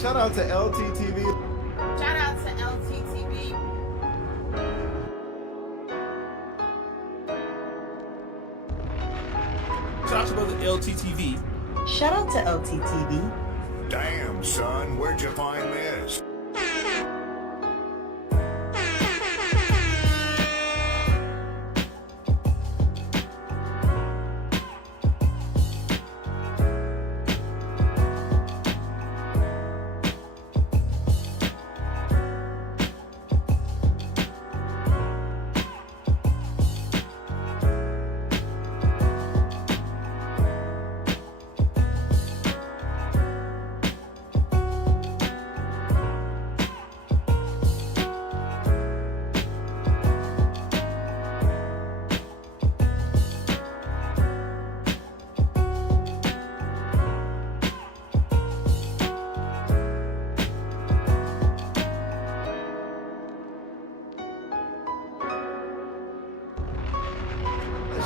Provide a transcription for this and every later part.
Shout out to LTTV. Shout out to LTTV. Shout out to brother LTTV. Shout out to LTTV. Damn, son, where'd you find this?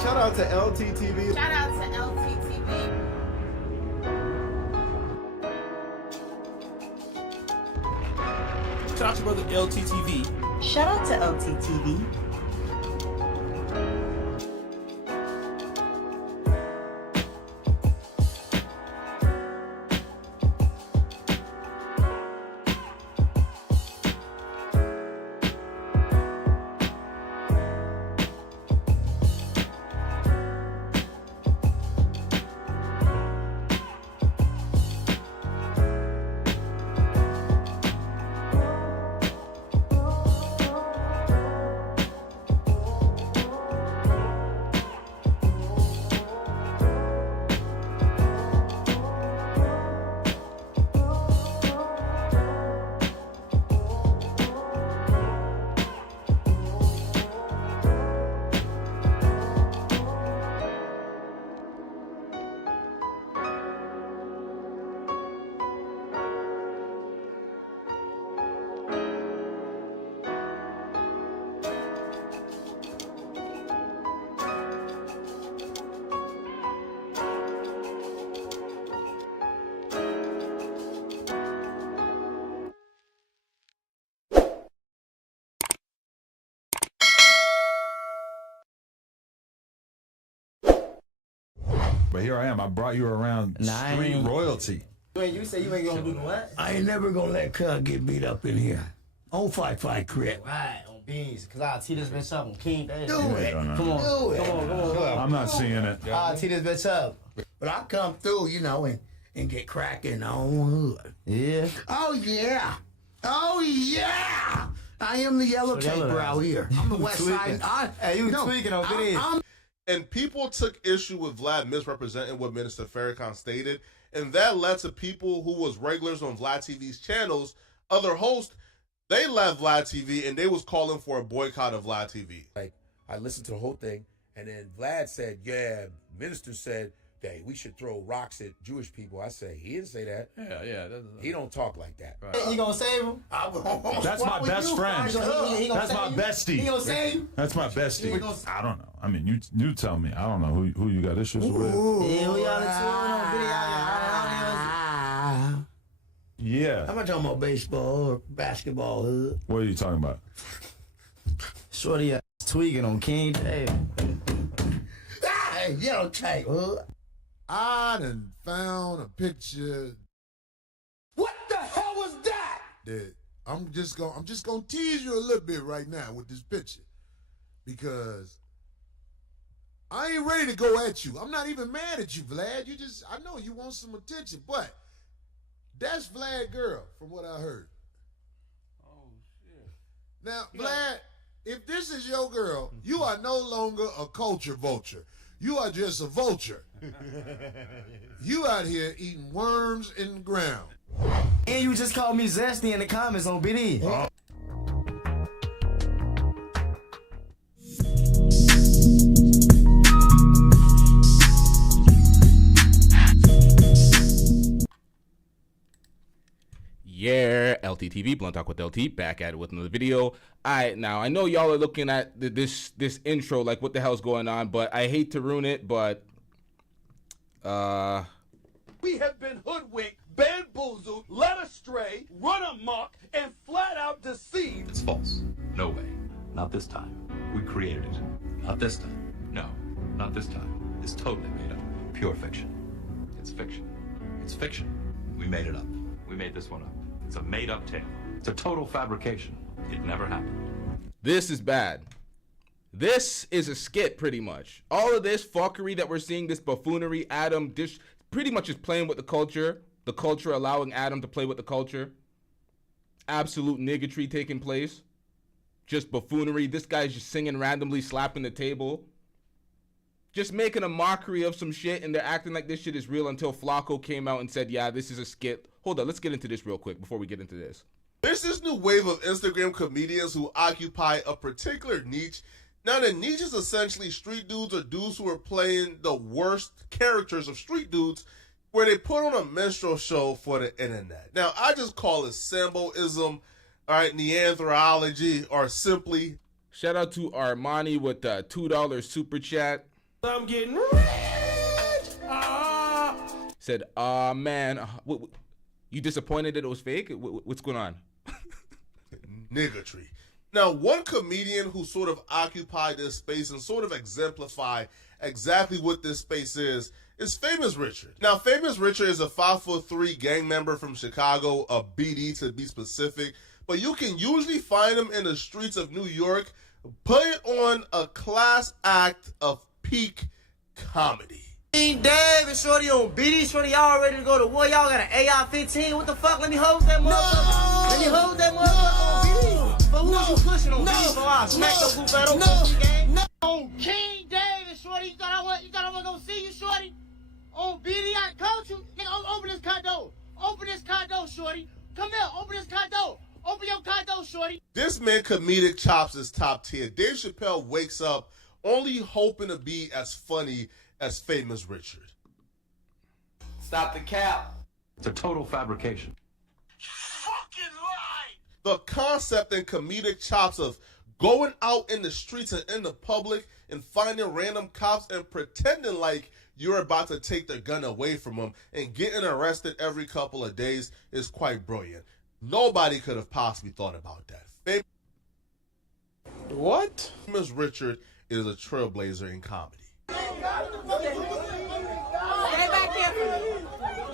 Shout out to LTTV. Shout out to LTTV. Shout out to brother LTTV. Shout out to LTTV. But here I am. I brought you around street royalty. Wait, you say you ain't gonna do the what? I ain't never gonna let Cuz get beat up in here. On fight crip. Right, on beans. Cause I'll tee this bitch up on King Day. Do it. No, no. Come on. Do it. Come on. I'm not seeing it. I'll tee this bitch up. But I'll come through, you know, and get cracking on hood. Yeah. Oh, yeah. Oh, yeah. I am the yellow taper out here. I'm the west side. Hey, you tweaking on good. And people took issue with Vlad misrepresenting what Minister Farrakhan stated, and that led to people who was regulars on Vlad TV's channels, other hosts, they left Vlad TV and they was calling for a boycott of Vlad TV. Like, I listened to the whole thing, and then Vlad said, yeah, minister said that we should throw rocks at Jewish people. I said, he didn't say that. Yeah. He don't talk like that. Right. You gonna save him? That's my best friend. That's my bestie. He gonna save you? That's my bestie. I don't know. I mean, you tell me. I don't know who you got issues with. Yeah, who y'all on video? Yeah. I'm not talking about baseball or basketball hood. What are you talking about? Shorty tweaking on King Day. Hey, yellow tape hood. I done found a picture. What the hell was that? That I'm just gonna tease you a little bit right now with this picture, because I ain't ready to go at you. I'm not even mad at you, Vlad. I know you want some attention, but that's Vlad girl, from what I heard. Oh shit. Now, Vlad, if this is your girl, you are no longer a culture vulture. You are just a vulture. You out here eating worms in the ground. And you just called me zesty in the comments on BD. Yeah, LTTV, Blunt Talk with LT, back at it with another video. Now I know y'all are looking at this intro, like what the hell's going on, but I hate to ruin it, but we have been hoodwinked, bamboozled, bamboozled, led astray, run amok, and flat out deceived. It's false. No way. Not this time. We created it. Not this time. No, not this time. It's totally made up. Pure fiction. It's fiction. It's fiction. We made it up. We made this one up. It's a made-up tale. It's a total fabrication. It never happened. This is bad. This is a skit, pretty much. All of this fuckery that we're seeing, this buffoonery, Adam pretty much is playing with the culture allowing Adam to play with the culture. Absolute niggatry taking place. Just buffoonery. This guy's just singing randomly, slapping the table. Just making a mockery of some shit, and they're acting like this shit is real until Flacco came out and said, yeah, this is a skit. Hold on, let's get into this real quick before we get into this. There's this new wave of Instagram comedians who occupy a particular niche. Now, the niche is essentially street dudes or dudes who are playing the worst characters of street dudes, where they put on a minstrel show for the internet. Now, I just call it Samboism, all right, Neanderthology, or simply. Shout out to Armani with the $2 super chat. I'm getting rich. Said, man, you disappointed that it was fake? What's going on? Niggatry. Now, one comedian who sort of occupied this space and sort of exemplify exactly what this space is Famous Richard. Now, Famous Richard is a 5'3" gang member from Chicago, a BD to be specific, but you can usually find him in the streets of New York, putting on a class act of peak comedy. King Dave and Shorty on BD. Shorty, y'all ready to go to war? Y'all got an AR-15. What the fuck? Let me hold that motherfucker. Let me hold that motherfucker on BD. But who you pushing on BD? So I smack your goof at him. On King David, Shorty, you thought I was gonna see you, Shorty? On BD, I called you. Nigga, open this condo. Open this condo, Shorty. Come here, open this condo. Open your condo, Shorty. This man comedic chops is top tier. Dave Chappelle wakes up only hoping to be as funny as Famous Richard. Stop the cap. It's a total fabrication. Fucking lie. The concept and comedic chops of going out in the streets and in the public and finding random cops and pretending like you're about to take their gun away from them and getting arrested every couple of days is quite brilliant. Nobody could have possibly thought about that. What? Famous Richard is a trailblazer in comedy. Stay back here for me.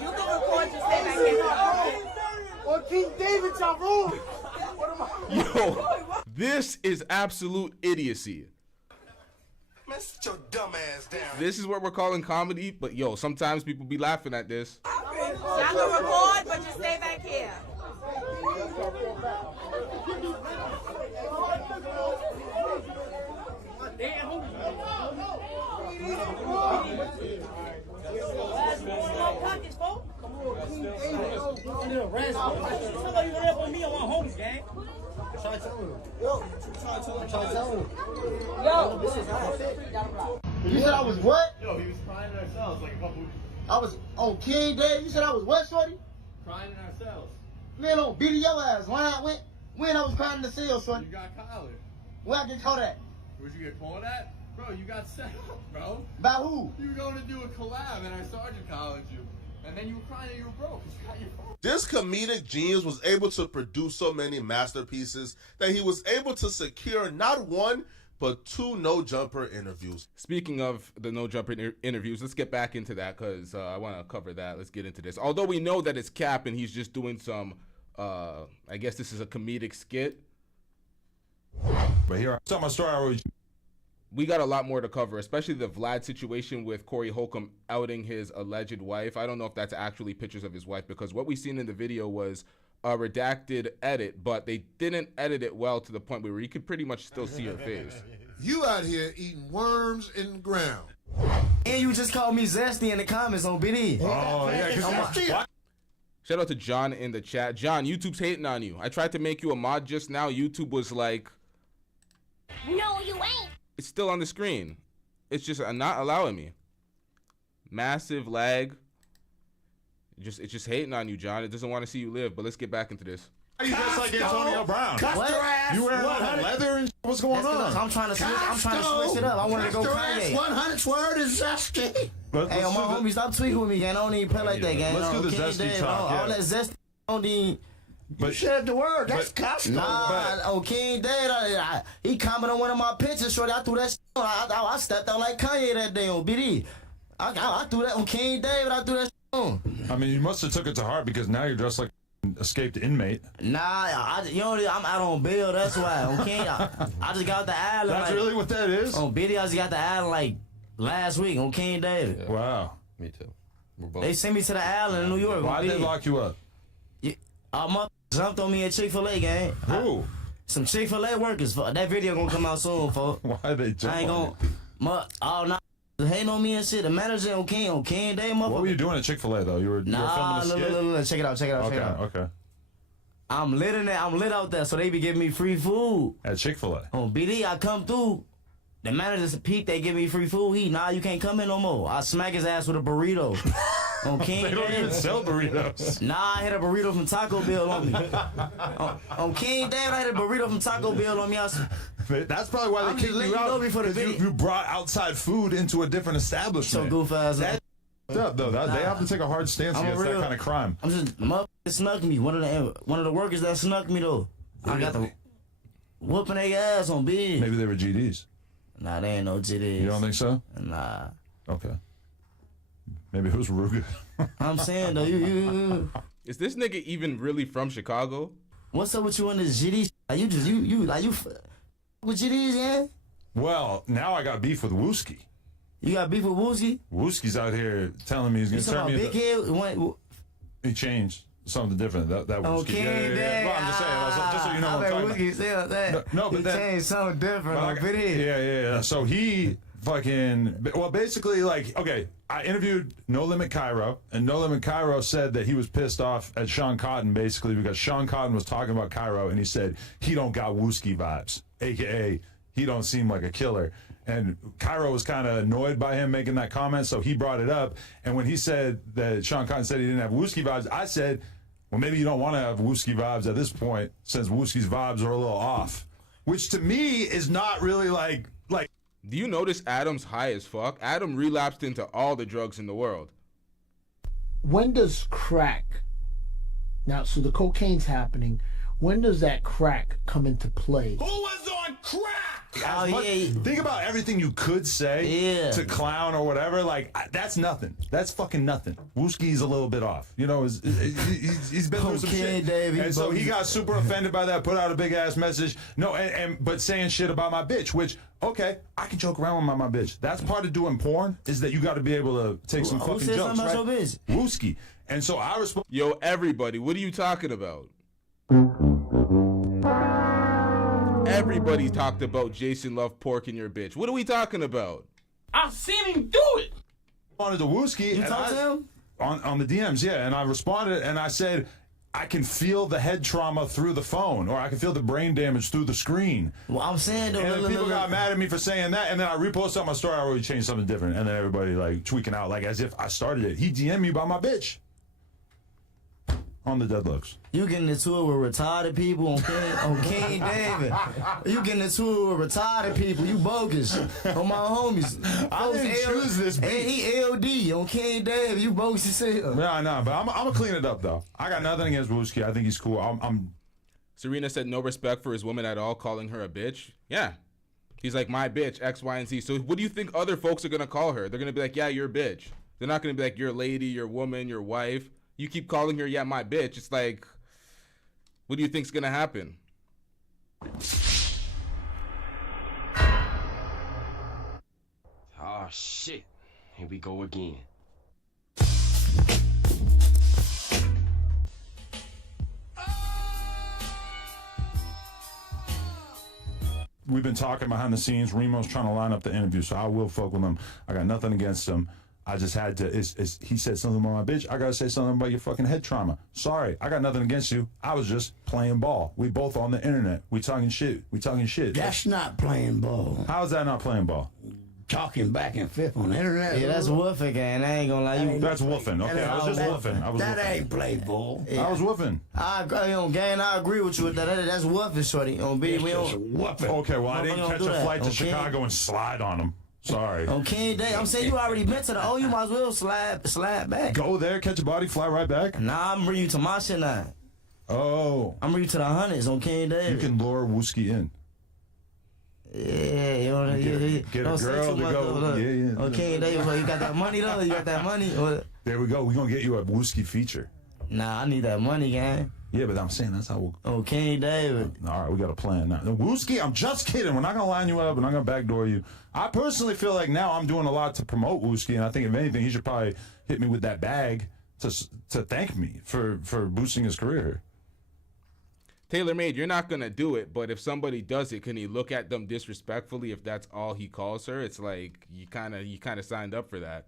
You can record, just stay back here for me. On King David's room. Yo, this is absolute idiocy. Man, sit your dumb ass down. This is what we're calling comedy, but yo, sometimes people be laughing at this. Y'all can record, but just stay back here. You said I was what? Yo, he was crying in our cells like a couple weeks. I was on King Day. You said I was what, Shorty? Crying in our cells. Man, on BD your ass. When I was crying in the cell, Shorty. You got collared. Where I get caught at? Where'd you get called at? Bro, you got set up, bro. By who? You were going to do a collab and our sergeant collared you. And then you were crying that you were broke. You got your phone. This comedic genius was able to produce so many masterpieces that he was able to secure not one, but 2 no-jumper interviews. Speaking of the no-jumper interviews, let's get back into that because I want to cover that. Let's get into this. Although we know that it's Cap and he's just doing some, I guess this is a comedic skit. But here, tell my story. I always We got a lot more to cover, especially the Vlad situation with Corey Holcomb outing his alleged wife. I don't know if that's actually pictures of his wife because what we seen in the video was a redacted edit, but they didn't edit it well to the point where you could pretty much still see her face. You out here eating worms in the ground. And you just called me zesty in the comments on BD. Oh, yeah. Shout out to John in the chat. John, YouTube's hating on you. I tried to make you a mod just now. YouTube was like, No, you ain't. it's still on the screen. It's just not allowing me. Massive lag. It's just hating on you, John. It doesn't want to see you live, but let's get back into this. You dressed like Antonio Brown. Custer ass. You wearing 100. leather and what's going on? I'm trying to switch it up. I wanted to go Kanye. 100 word is zesty. Hey, my homie, stop tweaking with me, gang. I don't even play like that, gang. Let's do the zesty talk. All that zesty, I don't even... You said the word. That's custom. Nah, on King Day, he commented on one of my pictures, shorty. I threw that shit on. I stepped out like Kanye that day on BD. I threw that on King David. I threw that shit on. I mean, you must have took it to heart because now you're dressed like an escaped inmate. Nah, I'm out on bail. That's why. On King, I just got the island. That's really what that is? On BD, I just got the island like last week on King David. Yeah. Wow. Me too. We're both. They sent me to the island in New York. Why did they lock you up? Jumped on me at Chick-fil-A, gang. Who? Some Chick-fil-A workers. That video gonna come out soon, folks. Why they jump I ain't on gonna... Oh, nah. Hating on me and shit. The manager on King Day, motherfucker. What were you doing at Chick-fil-A, though? You were filming a skit? Look. Check it out. Okay. I'm lit in there. I'm lit out there, so they be giving me free food. At Chick-fil-A? On BD, I come through. The manager's a peep. They give me free food. You can't come in no more. I smack his ass with a burrito. On King They don't even sell burritos. Nah, I had a burrito from Taco Bell on me. on King David, I had a burrito from Taco Bell on me. That's probably why they kicked you out. You brought outside food into a different establishment. So goof ass. That's up though. They have to take a hard stance against that kind of crime. I'm just motherfucker snuck me. One of the workers that snuck me though. I got the whooping their ass on big. Maybe they were GDs. Nah, they ain't no GDs. You don't think so? Nah. Okay. Maybe it was Ruger. I'm saying though, you. Is this nigga even really from Chicago? What's up with you on this GD? Like you with GDs, yeah? Well, now I got beef with Wooski. You got beef with Wooski? Wooski's out here telling me he's gonna turn me. Big head? He changed something different. That Wooski. Okay, yeah. Well, I'm just saying, just so you know what I'm talking about. That. No, but he changed something different on video. Yeah. So he basically, like, okay, I interviewed No Limit Cairo, and No Limit Cairo said that he was pissed off at Sean Cotton, basically, because Sean Cotton was talking about Cairo, and he said he don't got Wooski vibes, a.k.a. he don't seem like a killer. And Cairo was kind of annoyed by him making that comment, so he brought it up. And when he said that Sean Cotton said he didn't have Wooski vibes, I said, well, maybe you don't want to have Wooski vibes at this point, since Wooski's vibes are a little off. Which to me is not really like... Do you notice Adam's high as fuck? Adam relapsed into all the drugs in the world. When does crack... Now, so the cocaine's happening. When does that crack come into play? Who was on crack? Oh, Think about everything you could say to clown or whatever. Like, that's nothing. That's fucking nothing. Wooski's a little bit off. You know, he's been through some shit. Dave, and so he got super offended by that, put out a big ass message. No, but saying shit about my bitch, which, okay, I can joke around with my bitch. That's part of doing porn, is that you got to be able to take some fucking jokes, right? Wooski. And so I respond. Yo, everybody, what are you talking about? Everybody talked about Jason Love porking your bitch. What are we talking about? I've seen him do it. I wanted to Wooski. You talked to him? On the DMs, yeah. And I responded and I said, I can feel the head trauma through the phone, or I can feel the brain damage through the screen. Well, I'm saying though, and then people got mad at me for saying that, and then I reposted on my story, I already changed something different, and then everybody like tweaking out like as if I started it. He DM'd me about my bitch. On the deadlifts. You getting into it with retarded people on King David. You getting into it with retarded people. You bogus. On my homies. I didn't choose this beat. And he LD on King David. You bogus as hell. Nah, but I'm gonna clean it up though. I got nothing against Wooski. I think he's cool. Serena said no respect for his woman at all, calling her a bitch. Yeah. He's like, my bitch, X, Y, and Z. So what do you think other folks are gonna call her? They're gonna be like, yeah, you're a bitch. They're not gonna be like, you're a lady, your woman, your wife. You keep calling her, yeah, my bitch. It's like, what do you think's gonna happen? Oh, shit. Here we go again. We've been talking behind the scenes. Remo's trying to line up the interview, so I will fuck with him. I got nothing against him. I just had to, he said something about my bitch, I gotta say something about your fucking head trauma. Sorry, I got nothing against you. I was just playing ball. We both on the internet. We talking shit. That's not playing ball. How is that not playing ball? talking back and forth on the internet. Yeah, that's woofing, gang. I ain't gonna lie. You. That's woofing. Okay, I was just woofing. That ain't Playboy. Yeah. I was woofing. I agree on gang. I agree with you with that. That's woofing, shorty. On B, we don't. Okay, well I didn't catch a flight to Chicago and slide on them. Sorry. On King Day, I'm saying you already been to the. You might as well slide back. Go there, catch a body, fly right back. Nah, I'm bringing you to my shit now. Oh. I'm bringing you to the hundreds on King Day. You can lure Wooski in. Yeah, you know, get a girl to go. Yeah. On King Day, you got that money though. You got that money. There we go. We're gonna get you a Wooski feature. Nah, I need that money, gang. Yeah, but I'm saying that's how we'll. Oh, King David. All right, we got a plan now. Wooski, I'm just kidding. We're not gonna line you up. We're not gonna backdoor you. I personally feel like now I'm doing a lot to promote Wooski, and I think if anything, he should probably hit me with that bag to thank me for boosting his career. TaylorMade, you're not gonna do it, but if somebody does it, can he look at them disrespectfully if that's all he calls her? It's like you kind of signed up for that.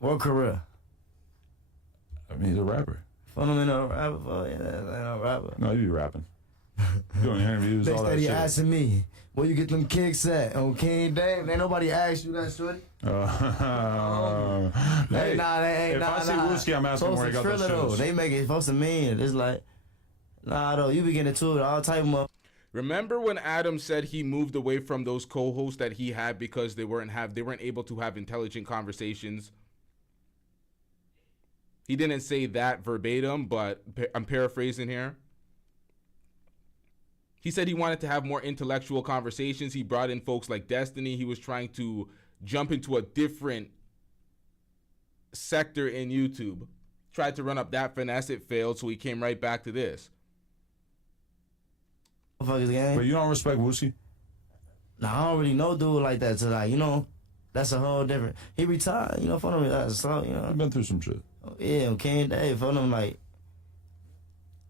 What career? I mean, he's a rapper. Fun him in a rapper. Yeah, a rapper. No, you be rapping. Doing interviews, all that shit. shit. Asking me, where you get them kicks at? On King Dave? Ain't nobody asked you that, shorty. Hey, if I see Wooski, I'm asking where he got those shoes. They make it supposed to mean. It's like, nah, though, you be getting to it all type of. Remember when Adam said he moved away from those co-hosts that he had because they weren't able to have intelligent conversations? He didn't say that verbatim, but I'm paraphrasing here. He said he wanted to have more intellectual conversations. He brought in folks like Destiny. He was trying to jump into a different sector in YouTube. Tried to run up that finesse. It failed, so he came right back to this. But you don't respect Wooski? Nah, I don't really know dude like that. So like, you know, that's a whole different. He retired, you know, for him. So, you know, I've been through some shit. Yeah, on King Day, for them like,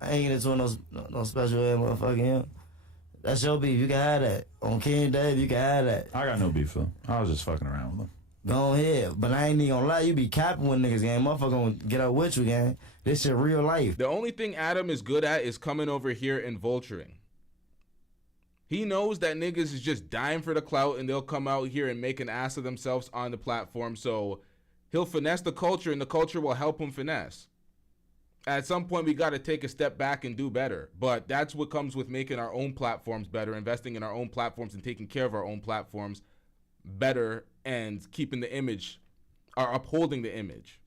I ain't getting into no special ass motherfucking him. That's your beef. You can have that. On King Day, you can have that. I got no beef with him. I was just fucking around with him. Go ahead. But I ain't even gonna lie, you be capping with niggas, gang. Motherfucker gonna get up with you, gang. This shit real life. The only thing Adam is good at is coming over here and vulturing. He knows that niggas is just dying for the clout and they'll come out here and make an ass of themselves on the platform. So he'll finesse the culture and the culture will help him finesse. At some point, we got to take a step back and do better. But that's what comes with making our own platforms better, investing in our own platforms and taking care of our own platforms better and keeping the image, or upholding the image.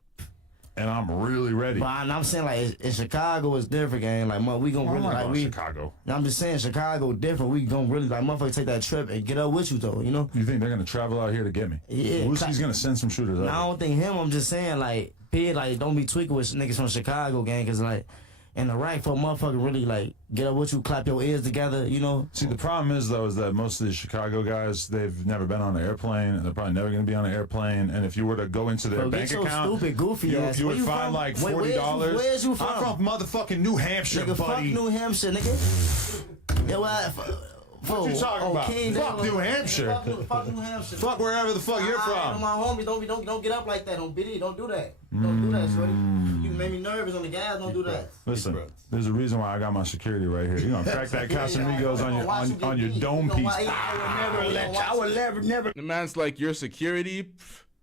And I'm really ready. But I'm saying, like, in Chicago, it's different, gang. Like, we gonna really, like, Chicago. I'm just saying, Chicago different. We gonna really, like, motherfucker take that trip and get up with you, though, you know? You think they're gonna travel out here to get me? Yeah. Wooski's gonna send some shooters out. I don't think him. I'm just saying, like, like, don't be tweaking with niggas from Chicago, gang, because, like, in the right for a motherfucker really, like, get up with you, clap your ears together, you know? See, the problem is, though, is that most of these Chicago guys, they've never been on an airplane, and they're probably never going to be on an airplane, and if you were to go into their bank account, stupid, goofy ass. You would find, like, $40. Where's you from? I'm from motherfucking New Hampshire, nigga, buddy. Fuck New Hampshire, nigga. Yo, what you talking about? Fuck New Hampshire. Fuck New Hampshire. Fuck wherever the fuck you're from. My homies, don't get up like that. Don't BD, don't do that. Don't do that, shorty. You made me nervous on the gas. Don't do that. Listen, there's a reason why I got my security right here. You gonna crack that Casamigos on your dome piece. I would never. The man's like, your security.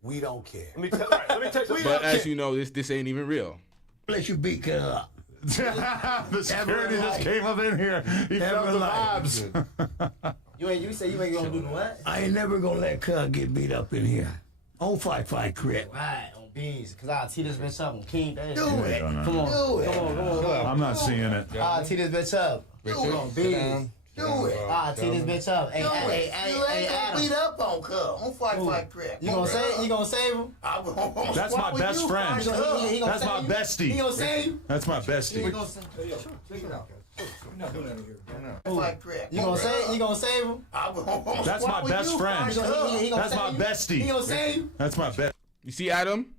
We don't care. Let me tell you. But as you know, this ain't even real. Let you beat up. The security just came up in here. He felt the vibes. You say you ain't gonna do the what? I ain't never gonna let Cuz get beat up in here. On fight crip. Right, on beans. Cause I'll tee this bitch up on King Day. Do it. Come on. I'm not seeing it. I'll tee this bitch up. On beans. Do it. I'll tee this bitch up. Hey, you ain't gonna beat up on Cuz. On fight crip. You gonna save him? That's my best friend. That's my bestie. He gonna save you? That's my bestie. You gonna save him? That's my best friend. That's my bestie. He gonna save you? That's my best. You see, Adam?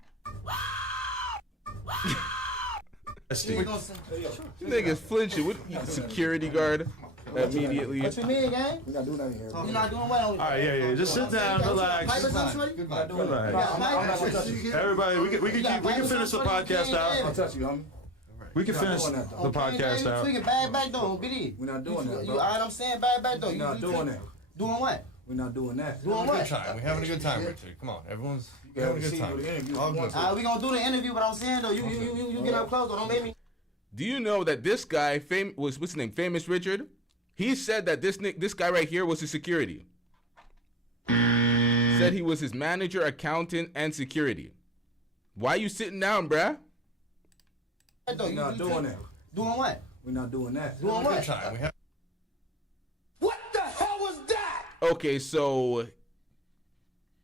Niggas flinching with security guard immediately. What you mean, gang? We not doing nothing here. You're not doing well. All right, yeah. Just sit down, relax. Everybody, we can finish the podcast out. I'll touch you, homie. We can finish the podcast out. We can bag back though, BD. We're not doing that, bro. I'm saying bag back though. We're not doing that. Doing what? We're not doing that. Doing what? We're having a good time, Richard. Come on, everyone's having a good time. All good. We gonna do the interview, but I'm saying though, you get up close, though. Don't make me. Do you know that this guy, what's his name, Famous Richard? He said that this guy right here was his security. Said he was his manager, accountant, and security. Why you sitting down, bruh? We're not doing that. Doing what? We're not doing that. Doing what? What the hell was that? Okay, so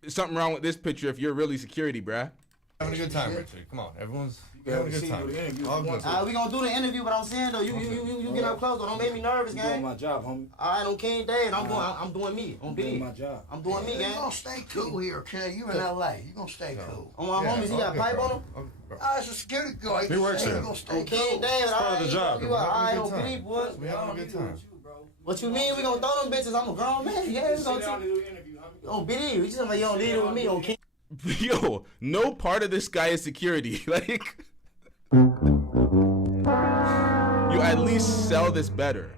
something wrong with this picture if you're really security, bruh. Having a good time, Richard. Come on, everyone's having a good time. All good. We gonna do the interview, but I'm saying though, you get up close, though. Don't make me nervous, gang. I'm doing my job, homie. All right, on King Dave, I'm doing me. On I'm doing B. my job. I'm doing me, You gang. gonna stay cool here, okay? You in LA. You gonna stay cool. On my homies, he got pipe on him. It's a security guard. He works there. You gonna stay On King cool. Dave, It's part of the job. You alright on B, boy. We're having a good time. What you mean? We gonna throw them bitches? I'm a grown man. Yeah, we gonna on BD. We just like, you don't lead it with me on King. Yo, no part of this guy is security. Like, you at least sell this better.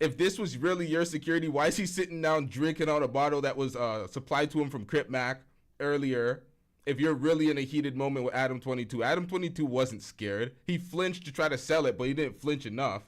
If this was really your security, why is he sitting down drinking out a bottle that was supplied to him from Crip Mac earlier? If you're really in a heated moment with Adam22, Adam22 wasn't scared. He flinched to try to sell it, but he didn't flinch enough.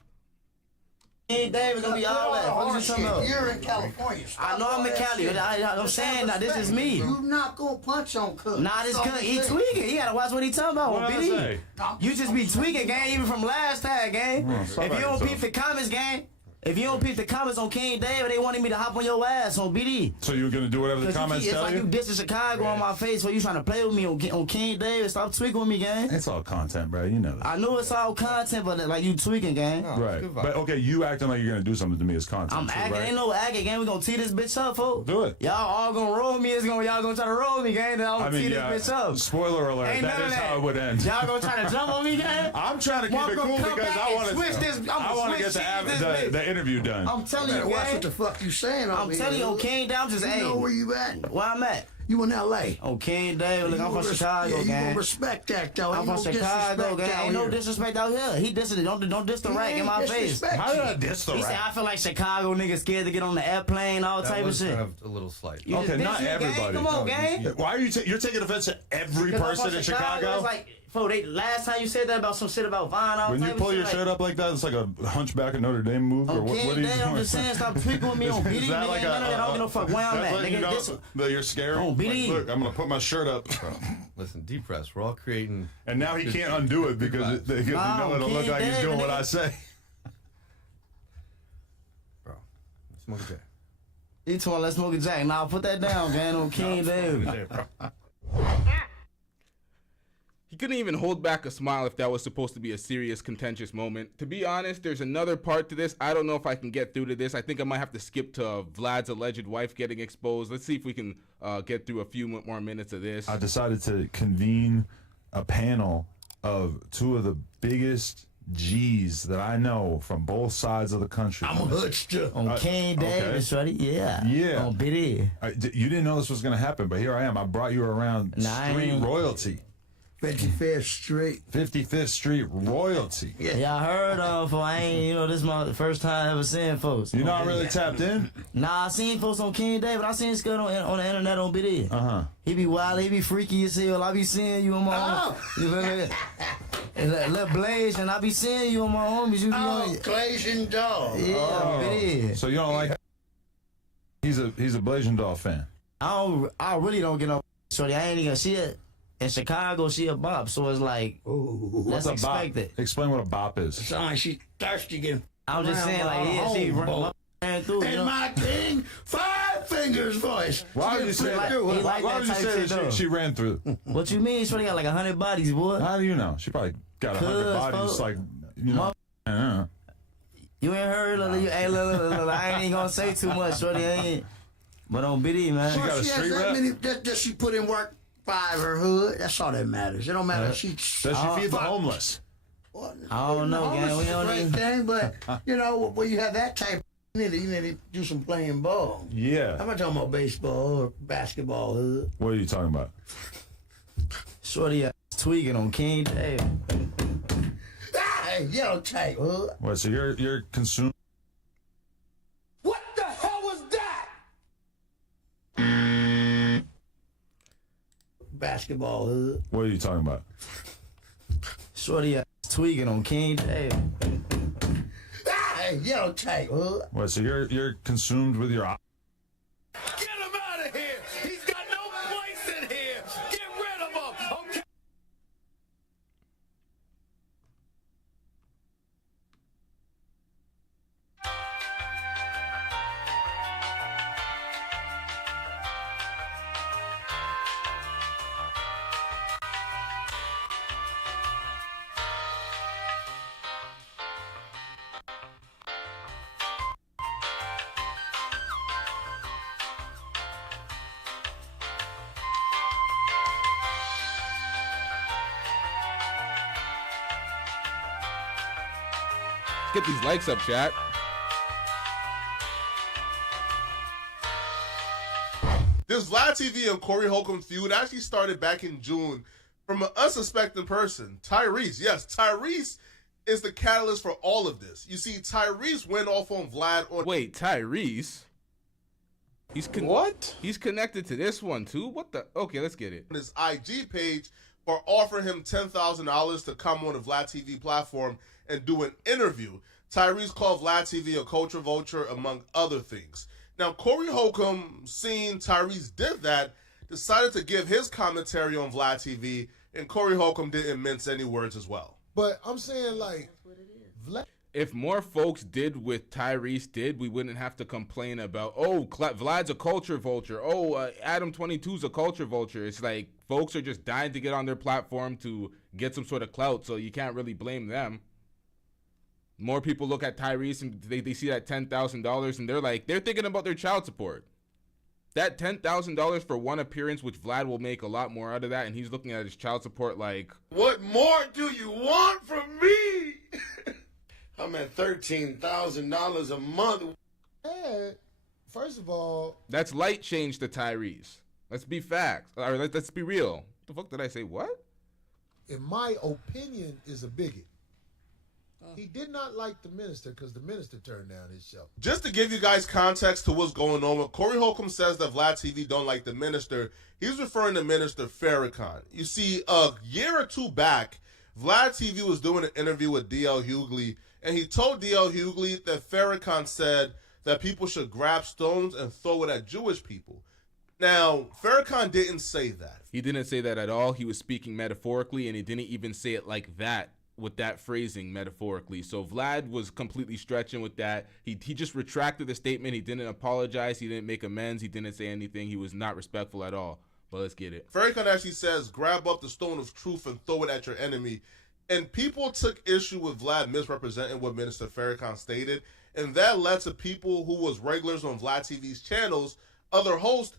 King David gonna be all that. What you talking about? You're in California. I know I'm in Cali. I'm saying that this is me. You not gonna punch on Cook. Nah, this Cook, he tweaking. He gotta watch what he talking about. What did I BD. say? You just be tweaking, gang, even from last time, gang. If you don't peep the comments, gang. If you don't peep the comments on King David, they wanted me to hop on your ass on BD. So you're gonna do whatever the comments It's tell like you dissing Chicago on my face, so you trying to play with me on King David. Stop tweaking with me, gang. It's all content, bro. You know that. I know it's all content, but like you tweaking, gang. Right. But okay, you acting like you're gonna do something to me as content. I'm too, acting, right? ain't no acting, gang. We gonna tee this bitch up, folks. Do it. Y'all all gonna roll me. Y'all gonna try to roll me, gang. Then I'm gonna tee this bitch up. Spoiler alert. Ain't That none is of how it would end. Y'all gonna try to jump on me, gang? I'm trying to keep it cool because I want to get the interview done. I'm telling you, Watch gang. what the fuck you saying. I'm telling you, on King David, I'm just You know where you at? Where I'm at? You in L.A. On King David, look, I'm from Chicago, You gang. gonna respect that though. I'm Ain't from no Chicago, disrespect gang. out Ain't no here. disrespect out here. He dissed it. Don't diss the rack in my face. How did I diss the He said, rack? I feel like Chicago niggas scared to get on the airplane, all type of shit. Kind of a little slight. You just Okay, not diss me, gang. everybody. Come on, gang. Why are you're taking offense to every Because I'm person from in Chicago? It's like, last time you said that about some shit about Vine, all When you type pull of your shit, shirt up like that, it's like a Hunchback of Notre Dame move. Or what King are you David, doing? I'm just saying, stop tweaking with me on BD, Is that nigga. like None of that, I don't give no fuck where I'm that's at, letting you nigga. know This- that you're scared? Oh, BD. Like, look, I'm gonna put my shirt up. Listen, depress. We're all creating. And now he can't undo it because you know it'll look King like he's David, doing what nigga. I say. Bro, smoke a jack. He told me, let's smoke a jack. Nah, put that down, gang, on King David. He couldn't even hold back a smile if that was supposed to be a serious, contentious moment. To be honest, there's another part to this. I don't know if I can get through to this. I think I might have to skip to Vlad's alleged wife getting exposed. Let's see if we can get through a few more minutes of this. I decided to convene a panel of two of the biggest G's that I know from both sides of the country. I'm a hoodster. On King David, shorty, yeah. Yeah. On BD. You didn't know this was going to happen, but here I am. I brought you around street royalty. 55th Street. 55th Street royalty. Yeah, I heard of I ain't, this is my first time ever seeing folks. You're not really tapped in? Nah, I seen folks on King David. I seen Scott on the internet on BD. Uh-huh. He be wild, he be freaky as hell. I be seeing you on my own. You feel me? And Lil Blaze, and I be seeing you on my homies. You be on Blazing Dog. Yeah, BD. So you don't like he's a Blazing Dog fan. I really don't get no shorty. I ain't even see it. In Chicago, she a bop, so it's like, What's let's a bop? expect it. Explain what a bop is. Son, she thirsty getting. I'm just saying, like, yeah, she ran through. And my king, 5 fingers voice. Why would you say that? Why would you say that she ran through? What you mean? Shorty got like 100 bodies, boy. How do you know? She probably got 100 bodies, folks. like, you know. You ain't heard, look, I ain't even gonna say too much, shorty. I ain't. But on BD, man. Well, she has that many, that she put in work by her hood. That's all that matters. It don't matter if she. Does she feed the homeless? I don't know, gang. We don't great even. thing, but you know when you have that type, you need to do some playing ball. Yeah. I'm not talking about baseball or basketball hood. What are you talking about? Shorty tweaking on King David. Hey, yellow tape hood. What? So you're consuming? What the hell was that? basketball hood. What are you talking about? Shorty ass tweaking on King Day. Hey, yellowtape hood. What? So you're consumed with your. Get him out of here! He's got no place in here! Get rid of him! Okay. Get these likes up, chat. This Vlad TV and Corey Holcomb feud actually started back in June from an unsuspecting person, Tyrese. Yes, Tyrese is the catalyst for all of this. You see, Tyrese went off on Vlad on... Wait, Tyrese? What? He's connected to this one, too? What the... Okay, let's get it. ...on his IG page for offering him $10,000 to come on the Vlad TV platform and do an interview. Tyrese called Vlad TV a culture vulture, among other things. Now, Corey Holcomb, seeing Tyrese did that, decided to give his commentary on Vlad TV, and Corey Holcomb didn't mince any words as well. But I'm saying, like, Vlad. If more folks did what Tyrese did, we wouldn't have to complain about, oh, Vlad's a culture vulture. Oh, Adam22's a culture vulture. It's like folks are just dying to get on their platform to get some sort of clout, so you can't really blame them. More people look at Tyrese and they see that $10,000 and they're thinking about their child support. That $10,000 for one appearance, which Vlad will make a lot more out of that, and he's looking at his child support like, What more do you want from me? I'm at $13,000 a month. Hey, first of all, that's light change to Tyrese. Let's be facts. Or let's be real. What the fuck did I say? What? In my opinion, is a bigot. He did not like the minister because the minister turned down his show. Just to give you guys context to what's going on, when Corey Holcomb says that Vlad TV don't like the minister, he's referring to Minister Farrakhan. You see, a year or two back, Vlad TV was doing an interview with D.L. Hughley, and he told D.L. Hughley that Farrakhan said that people should grab stones and throw it at Jewish people. Now, Farrakhan didn't say that. He didn't say that at all. He was speaking metaphorically, and he didn't even say it like that, with that phrasing metaphorically. So Vlad was completely stretching with that. He just retracted the statement. He didn't apologize. He didn't make amends. He didn't say anything. He was not respectful at all. But let's get it. Farrakhan actually says, grab up the stone of truth and throw it at your enemy. And people took issue with Vlad misrepresenting what Minister Farrakhan stated. And that led to people who was regulars on Vlad TV's channels, other hosts,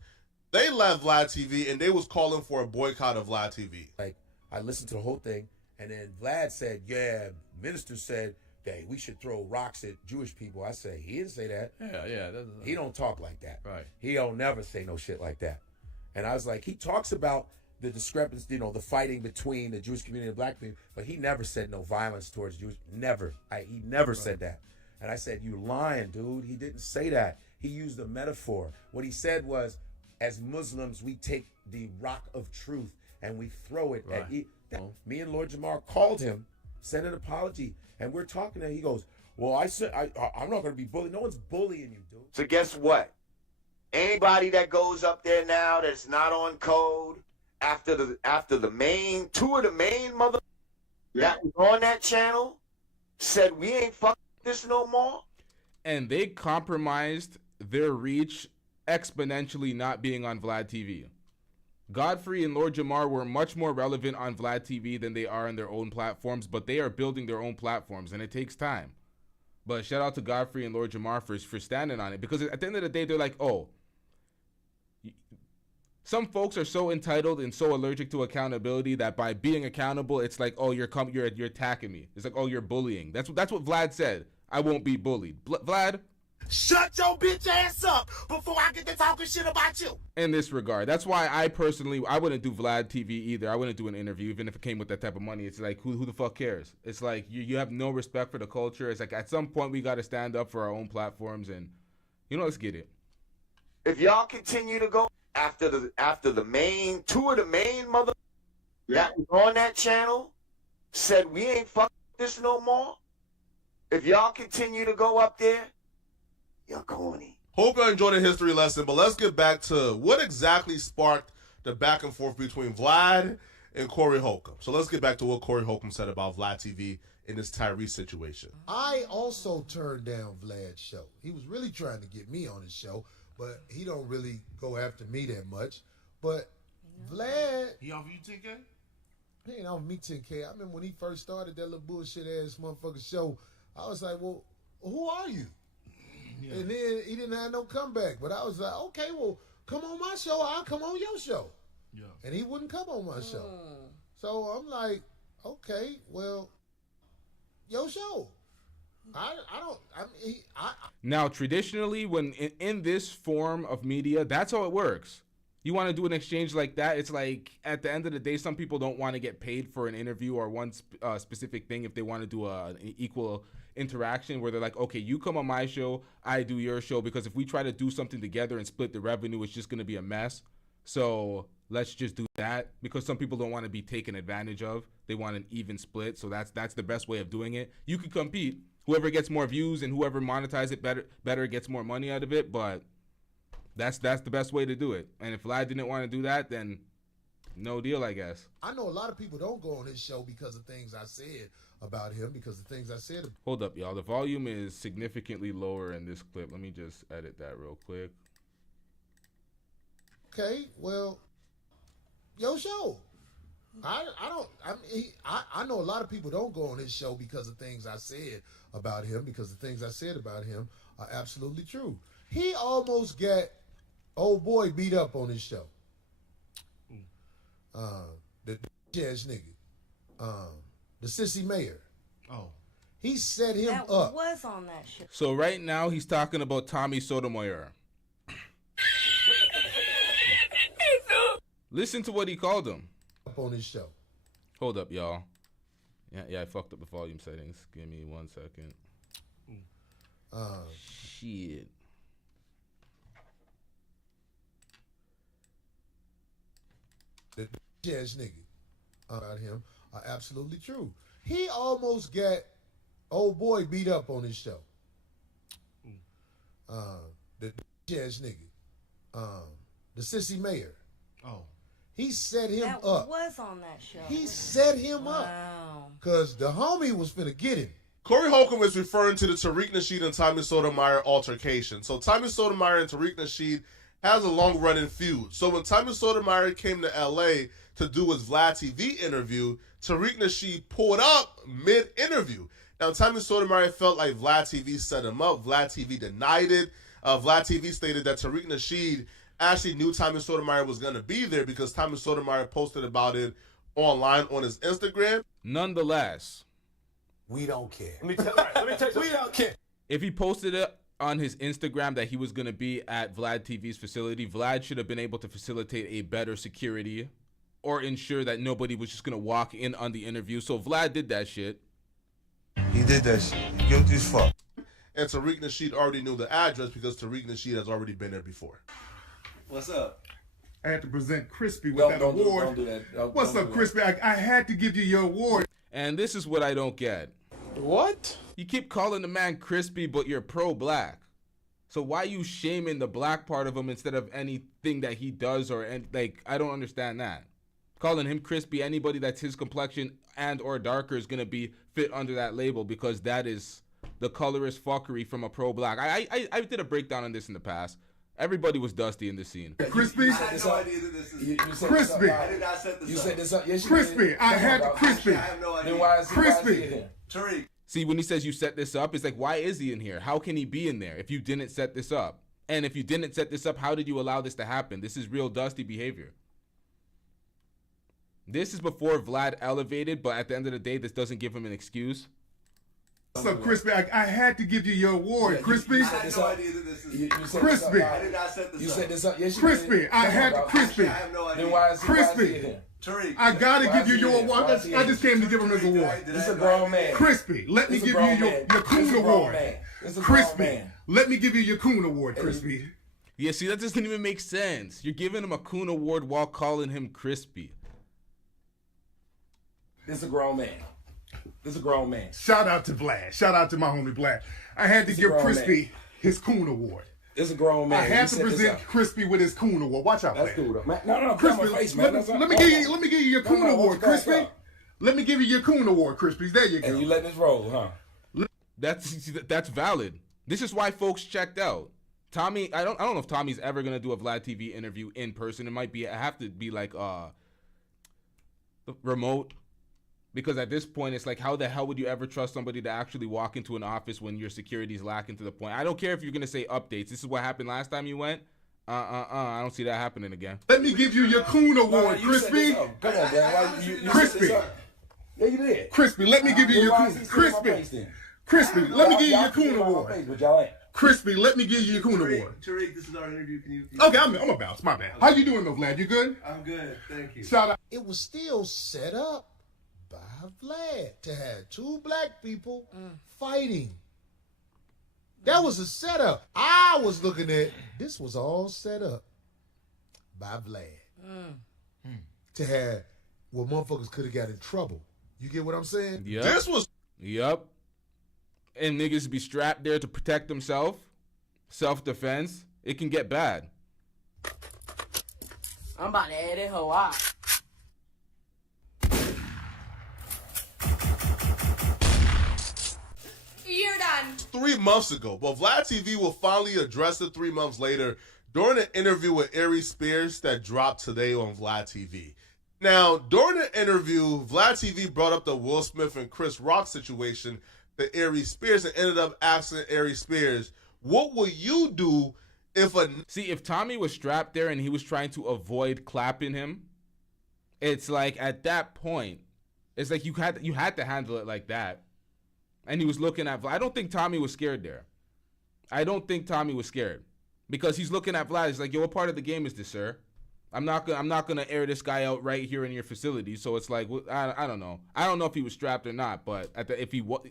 they left Vlad TV and they was calling for a boycott of Vlad TV. Like, I listened to the whole thing. And then Vlad said, yeah, minister said that we should throw rocks at Jewish people. I said, he didn't say that. Yeah. He don't talk like that. Right. He don't never say no shit like that. And I was like, he talks about the discrepancy, the fighting between the Jewish community and black people, but he never said no violence towards Jews. Never. He never said that. And I said, you lying, dude. He didn't say that. He used a metaphor. What he said was, as Muslims, we take the rock of truth and we throw it at me and Lord Jamar called him, sent an apology, and we're talking, and he goes, well, I said I'm not going to be bullied. No one's bullying you, dude. So guess what? Anybody that goes up there now that's not on code after the main two of the main mother that was on that channel said we ain't fucking this no more. And they compromised their reach exponentially not being on Vlad TV. Godfrey and Lord Jamar were much more relevant on Vlad TV than they are on their own platforms, but they are building their own platforms, and it takes time. But shout out to Godfrey and Lord Jamar for standing on it, because at the end of the day, they're like, oh, some folks are so entitled and so allergic to accountability that by being accountable, it's like, oh, you're attacking me. It's like, oh, you're bullying. That's what Vlad said. I won't be bullied. Vlad, shut your bitch ass up before I get to talking shit about you. In this regard, that's why I wouldn't do Vlad TV either. I wouldn't do an interview, even if it came with that type of money. It's like, who the fuck cares? It's like, you have no respect for the culture. It's like, at some point, we got to stand up for our own platforms and, let's get it. If y'all continue to go after the main two of the main mother that was on that channel said we ain't fucking this no more. If y'all continue to go up there, you're corny. Hope you enjoyed the history lesson, but let's get back to what exactly sparked the back and forth between Vlad and Corey Holcomb. So let's get back to what Corey Holcomb said about Vlad TV in this Tyrese situation. I also turned down Vlad's show. He was really trying to get me on his show, but he don't really go after me that much. But Vlad... He offered you 10K? He ain't offered me 10K. I remember when he first started that little bullshit-ass motherfucker show, I was like, well, who are you? Yeah. And then he didn't have no comeback. But I was like, okay, well, come on my show. I'll come on your show. Yeah. And he wouldn't come on my show. So I'm like, okay, well, your show. Now, traditionally, when in this form of media, that's how it works. You want to do an exchange like that, it's like, at the end of the day, some people don't want to get paid for an interview or one specific thing if they want to do an equal interaction where they're like, okay, you come on my show, I do your show, because if we try to do something together and split the revenue, it's just going to be a mess. So let's just do that, because some people don't want to be taken advantage of. They want an even split, so that's the best way of doing it. You can compete. Whoever gets more views and whoever monetizes it better gets more money out of it, but that's the best way to do it. And if Vlad didn't want to do that, then no deal, I guess. I know a lot of people don't go on his show because of things I said about him, because of things I said. Hold up, y'all. The volume is significantly lower in this clip. Let me just edit that real quick. Okay, well, your show. I know a lot of people don't go on his show because of things I said about him, because the things I said about him are absolutely true. He almost got old boy beat up on his show. The ass nigga. The sissy mayor. Oh. He set him up. That was on that show. So right now he's talking about Tommy Sotomayor. Listen to what he called him. Up on his show. Hold up, y'all. Yeah, I fucked up the volume settings. Give me 1 second. Shit. The ass nigga about him are absolutely true. He almost got old boy beat up on his show. The ass nigga. The sissy mayor. Oh. He set him up. That was on that show. He set him up. Because the homie was finna get him. Corey Holcomb is referring to the Tariq Nasheed and Tommy Sotomayor altercation. So Tommy Sotomayor and Tariq Nasheed has a long-running feud. So when Tommy Sotomayor came to L.A. to do his Vlad TV interview, Tariq Nasheed pulled up mid-interview. Now, Tommy Sotomayor felt like Vlad TV set him up. Vlad TV denied it. Vlad TV stated that Tariq Nasheed actually knew Tommy Sotomayor was going to be there because Tommy Sotomayor posted about it online on his Instagram. Nonetheless, we don't care. Let me tell you, we don't care. If he posted it on his Instagram that he was going to be at Vlad TV's facility, Vlad should have been able to facilitate a better security or ensure that nobody was just going to walk in on the interview. So Vlad did that shit. He did that shit. Guilty as fuck. And Tariq Nasheed already knew the address because Tariq Nasheed has already been there before. What's up? I had to present Crispy with that award. Don't do that. What's up, Crispy? I had to give you your award. And this is what I don't get. What? You keep calling the man Crispy, but you're pro-black. So why you shaming the black part of him instead of anything that he does I don't understand that. Calling him Crispy, anybody that's his complexion and or darker is going to be fit under that label because that is the colorist fuckery from a pro-black. I did a breakdown on this in the past. Everybody was dusty in this scene. Crispy? I had no idea that this is... Crispy! I did not set this up. You set this up? Yes, you Crispy! Did. I had Crispy! I have no idea. Then why is Crispy? Here? Tariq. See, when he says you set this up, it's like, why is he in here? How can he be in there if you didn't set this up? And if you didn't set this up, how did you allow this to happen? This is real dusty behavior. This is before Vlad elevated, but at the end of the day, this doesn't give him an excuse. What's up, Crispy? I had to give you your award, Crispy. I had no idea that this is... Crispy! I did not set this up. You set this up? Yes, you Crispy! did. I had Crispy! I have no idea. Then why is Crispy! Tariq. I gotta give you your award. I just came to give him his award. This is a grown man. Crispy, let me give you your Coon Award. Crispy, let me give you your Coon Award, Crispy. Yeah, see, that doesn't even make sense. You're giving him a Coon Award while calling him crispy. This is a grown man. This is a grown man. Shout out to Vlad. Shout out to my homie Vlad. I had to give Crispy his Coon Award. This is a grown man. I had to present Crispy with his Coon Award. Watch out, That's Vlad. cool, though. Man, no, Crispy, face, man. let me give you your Coon Award, Crispy. Let me give you your Coon Award, Crispy. There you go. And you letting this roll, huh? That's valid. This is why folks checked out. Tommy, I don't know if Tommy's ever gonna do a Vlad TV interview in person. It might have to be like remote, because at this point it's like, how the hell would you ever trust somebody to actually walk into an office when your security's lacking to the point? I don't care if you're gonna say updates. This is what happened last time you went. I don't see that happening again. Let me give you your Coon Award, Crispy. Come on, man. You Crispy. Yeah, you did. Crispy, let me give you your Coon. Crispy, let me give you your Coon Award. Crispy, let me give you your Coon Award. Tariq, this is our interview. Can you Okay, I'm a bounce. My bad. How you doing, though, Vlad? You good? I'm good. Thank you. Shout out. It was still set up by Vlad to have two black people fighting. That was a setup. I was looking at, this was all set up by Vlad to have where motherfuckers could have got in trouble. You get what I'm saying? Yep. This was. Yep. And niggas be strapped there to protect themselves. Self-defense. It can get bad. I'm about to add it hoe out. You're done. 3 months ago, but Vlad TV will finally address it 3 months later during an interview with Aries Spears that dropped today on Vlad TV. Now, during the interview, Vlad TV brought up the Will Smith and Chris Rock situation to Aries Spears and ended up asking Aries Spears, what would you do if if Tommy was strapped there and he was trying to avoid clapping him, it's like at that point, it's like you had to handle it like that. And he was looking at Vlad. I don't think Tommy was scared there. I don't think Tommy was scared because he's looking at Vlad. He's like, yo, what part of the game is this, sir? I'm not gonna air this guy out right here in your facility. So it's like, I don't know. I don't know if he was strapped or not, but if he was,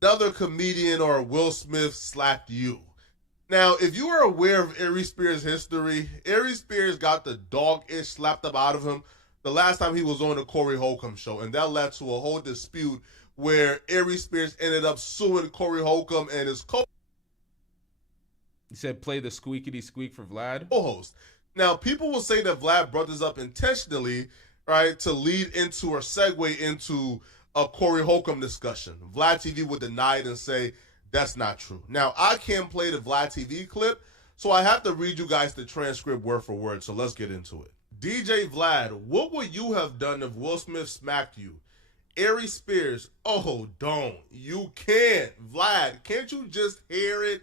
another comedian or Will Smith slapped you. Now, if you are aware of Aries Spears' history, Aries Spears got the dog-ish slapped up out of him the last time he was on the Corey Holcomb show, and that led to a whole dispute where Aries Spears ended up suing Corey Holcomb and his he said play the squeakity squeak for Vlad. Co-host. Now, people will say that Vlad brought this up intentionally, right, to lead into or segue into a Corey Holcomb discussion. Vlad TV would deny it and say that's not true. Now, I can't play the Vlad TV clip, so I have to read you guys the transcript word for word, so let's get into it. DJ Vlad, what would you have done if Will Smith smacked you? Aries Spears, oh, don't. You can't. Vlad, can't you just hear it?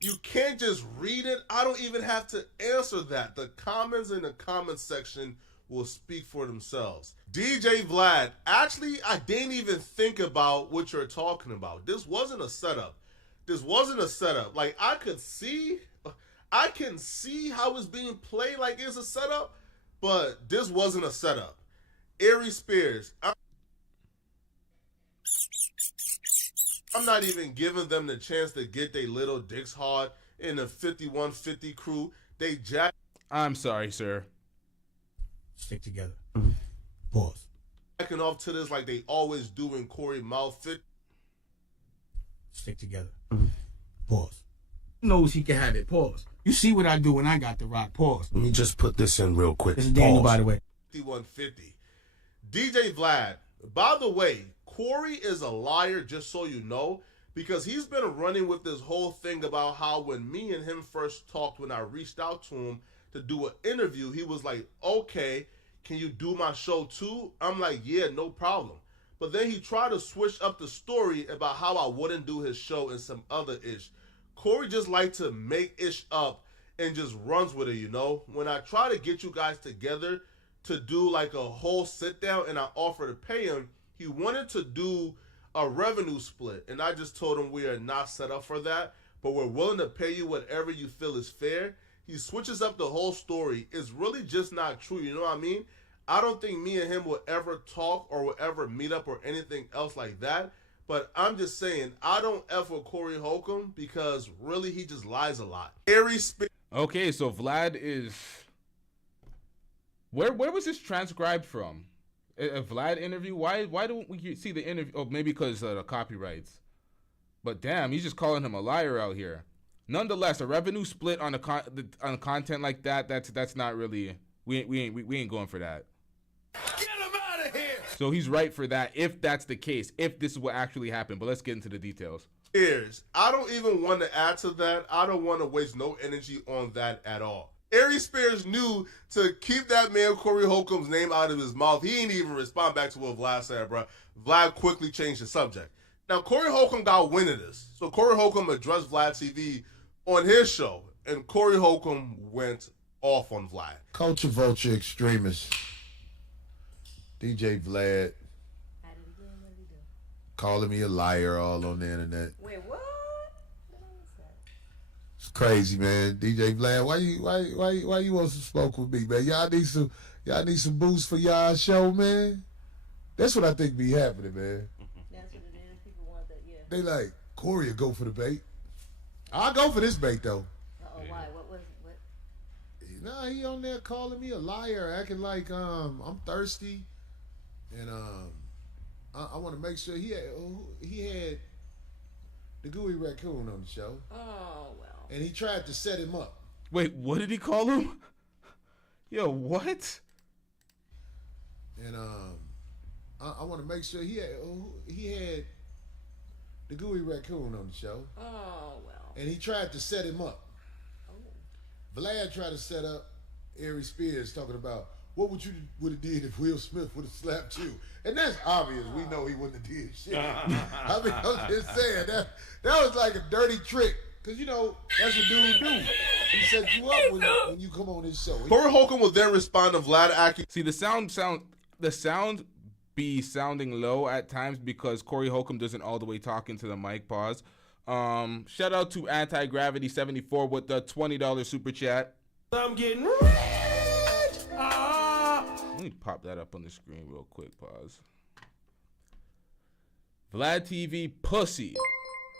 You can't just read it. I don't even have to answer that. The comments in the comment section will speak for themselves. DJ Vlad, actually, I didn't even think about what you're talking about. This wasn't a setup. This wasn't a setup. Like, I can see how it's being played like it's a setup, but this wasn't a setup. Aries Spears, I'm not even giving them the chance to get their little dicks hard in the 5150 crew. They jack. I'm sorry, sir. Stick together. Pause. Backing off to this like they always do in Corey mouth fit. Stick together. Pause. Knows he can have it. Pause. You see what I do when I got the rock. Pause. Let me just put this in real quick. This is Daniel, by the way. 5150. DJ Vlad, by the way, Corey is a liar, just so you know, because he's been running with this whole thing about how when me and him first talked, when I reached out to him to do an interview, he was like, okay, can you do my show too? I'm like, yeah, no problem. But then he tried to switch up the story about how I wouldn't do his show and some other ish. Corey just liked to make ish up and just runs with it, you know? When I try to get you guys together to do like a whole sit down and I offer to pay him, he wanted to do a revenue split. And I just told him we are not set up for that, but we're willing to pay you whatever you feel is fair. He switches up the whole story. It's really just not true, you know what I mean? I don't think me and him will ever talk or will ever meet up or anything else like that. But I'm just saying, I don't F with Corey Holcomb because really he just lies a lot. Aries Spears. Okay, so Vlad is. Where was this transcribed from? A Vlad interview? Why don't we see the interview? Oh, maybe because of the copyrights. But damn, he's just calling him a liar out here. Nonetheless, a revenue split on on content like that, that's not really. We ain't going for that. Get him out of here! So he's right for that if that's the case, if this is what actually happened. But let's get into the details. I don't even want to add to that. I don't want to waste no energy on that at all. Aries Spears knew to keep that man Corey Holcomb's name out of his mouth. He didn't even respond back to what Vlad said, bro. Vlad quickly changed the subject. Now, Corey Holcomb got wind of this. So Corey Holcomb addressed Vlad TV on his show, and Corey Holcomb went off on Vlad. Culture vulture extremist. DJ Vlad. Calling me a liar all on the internet. Wait, what? It's crazy, man. DJ Vlad, why you want some smoke with me, man? Y'all need some boost for y'all show, man. That's what I think be happening, man. That's what it is. People want that, yeah. They like, Corey will go for the bait. I'll go for this bait though. Uh-oh, why? What? Nah, he on there calling me a liar, acting like I'm thirsty, and I want to make sure he had the gooey raccoon on the show. Oh well. And he tried to set him up. Wait, what did he call him? Yo, what? And I want to make sure he had the gooey raccoon on the show. Oh well. And he tried to set him up. Vlad tried to set up Aries Spears talking about what would have did if Will Smith would have slapped you, and that's obvious. We know he wouldn't have did shit. I mean, I'm just saying that was like a dirty trick, cause you know that's what dude do. He set you up when you come on his show. Corey Holcomb will then respond to Vlad acting. See, the sound be sounding low at times because Corey Holcomb doesn't all the way talk into the mic. Pause. Shout out to Anti-Gravity74 with the $20 super chat. I'm getting rich. Let me pop that up on the screen real quick. Pause. Vlad TV pussy.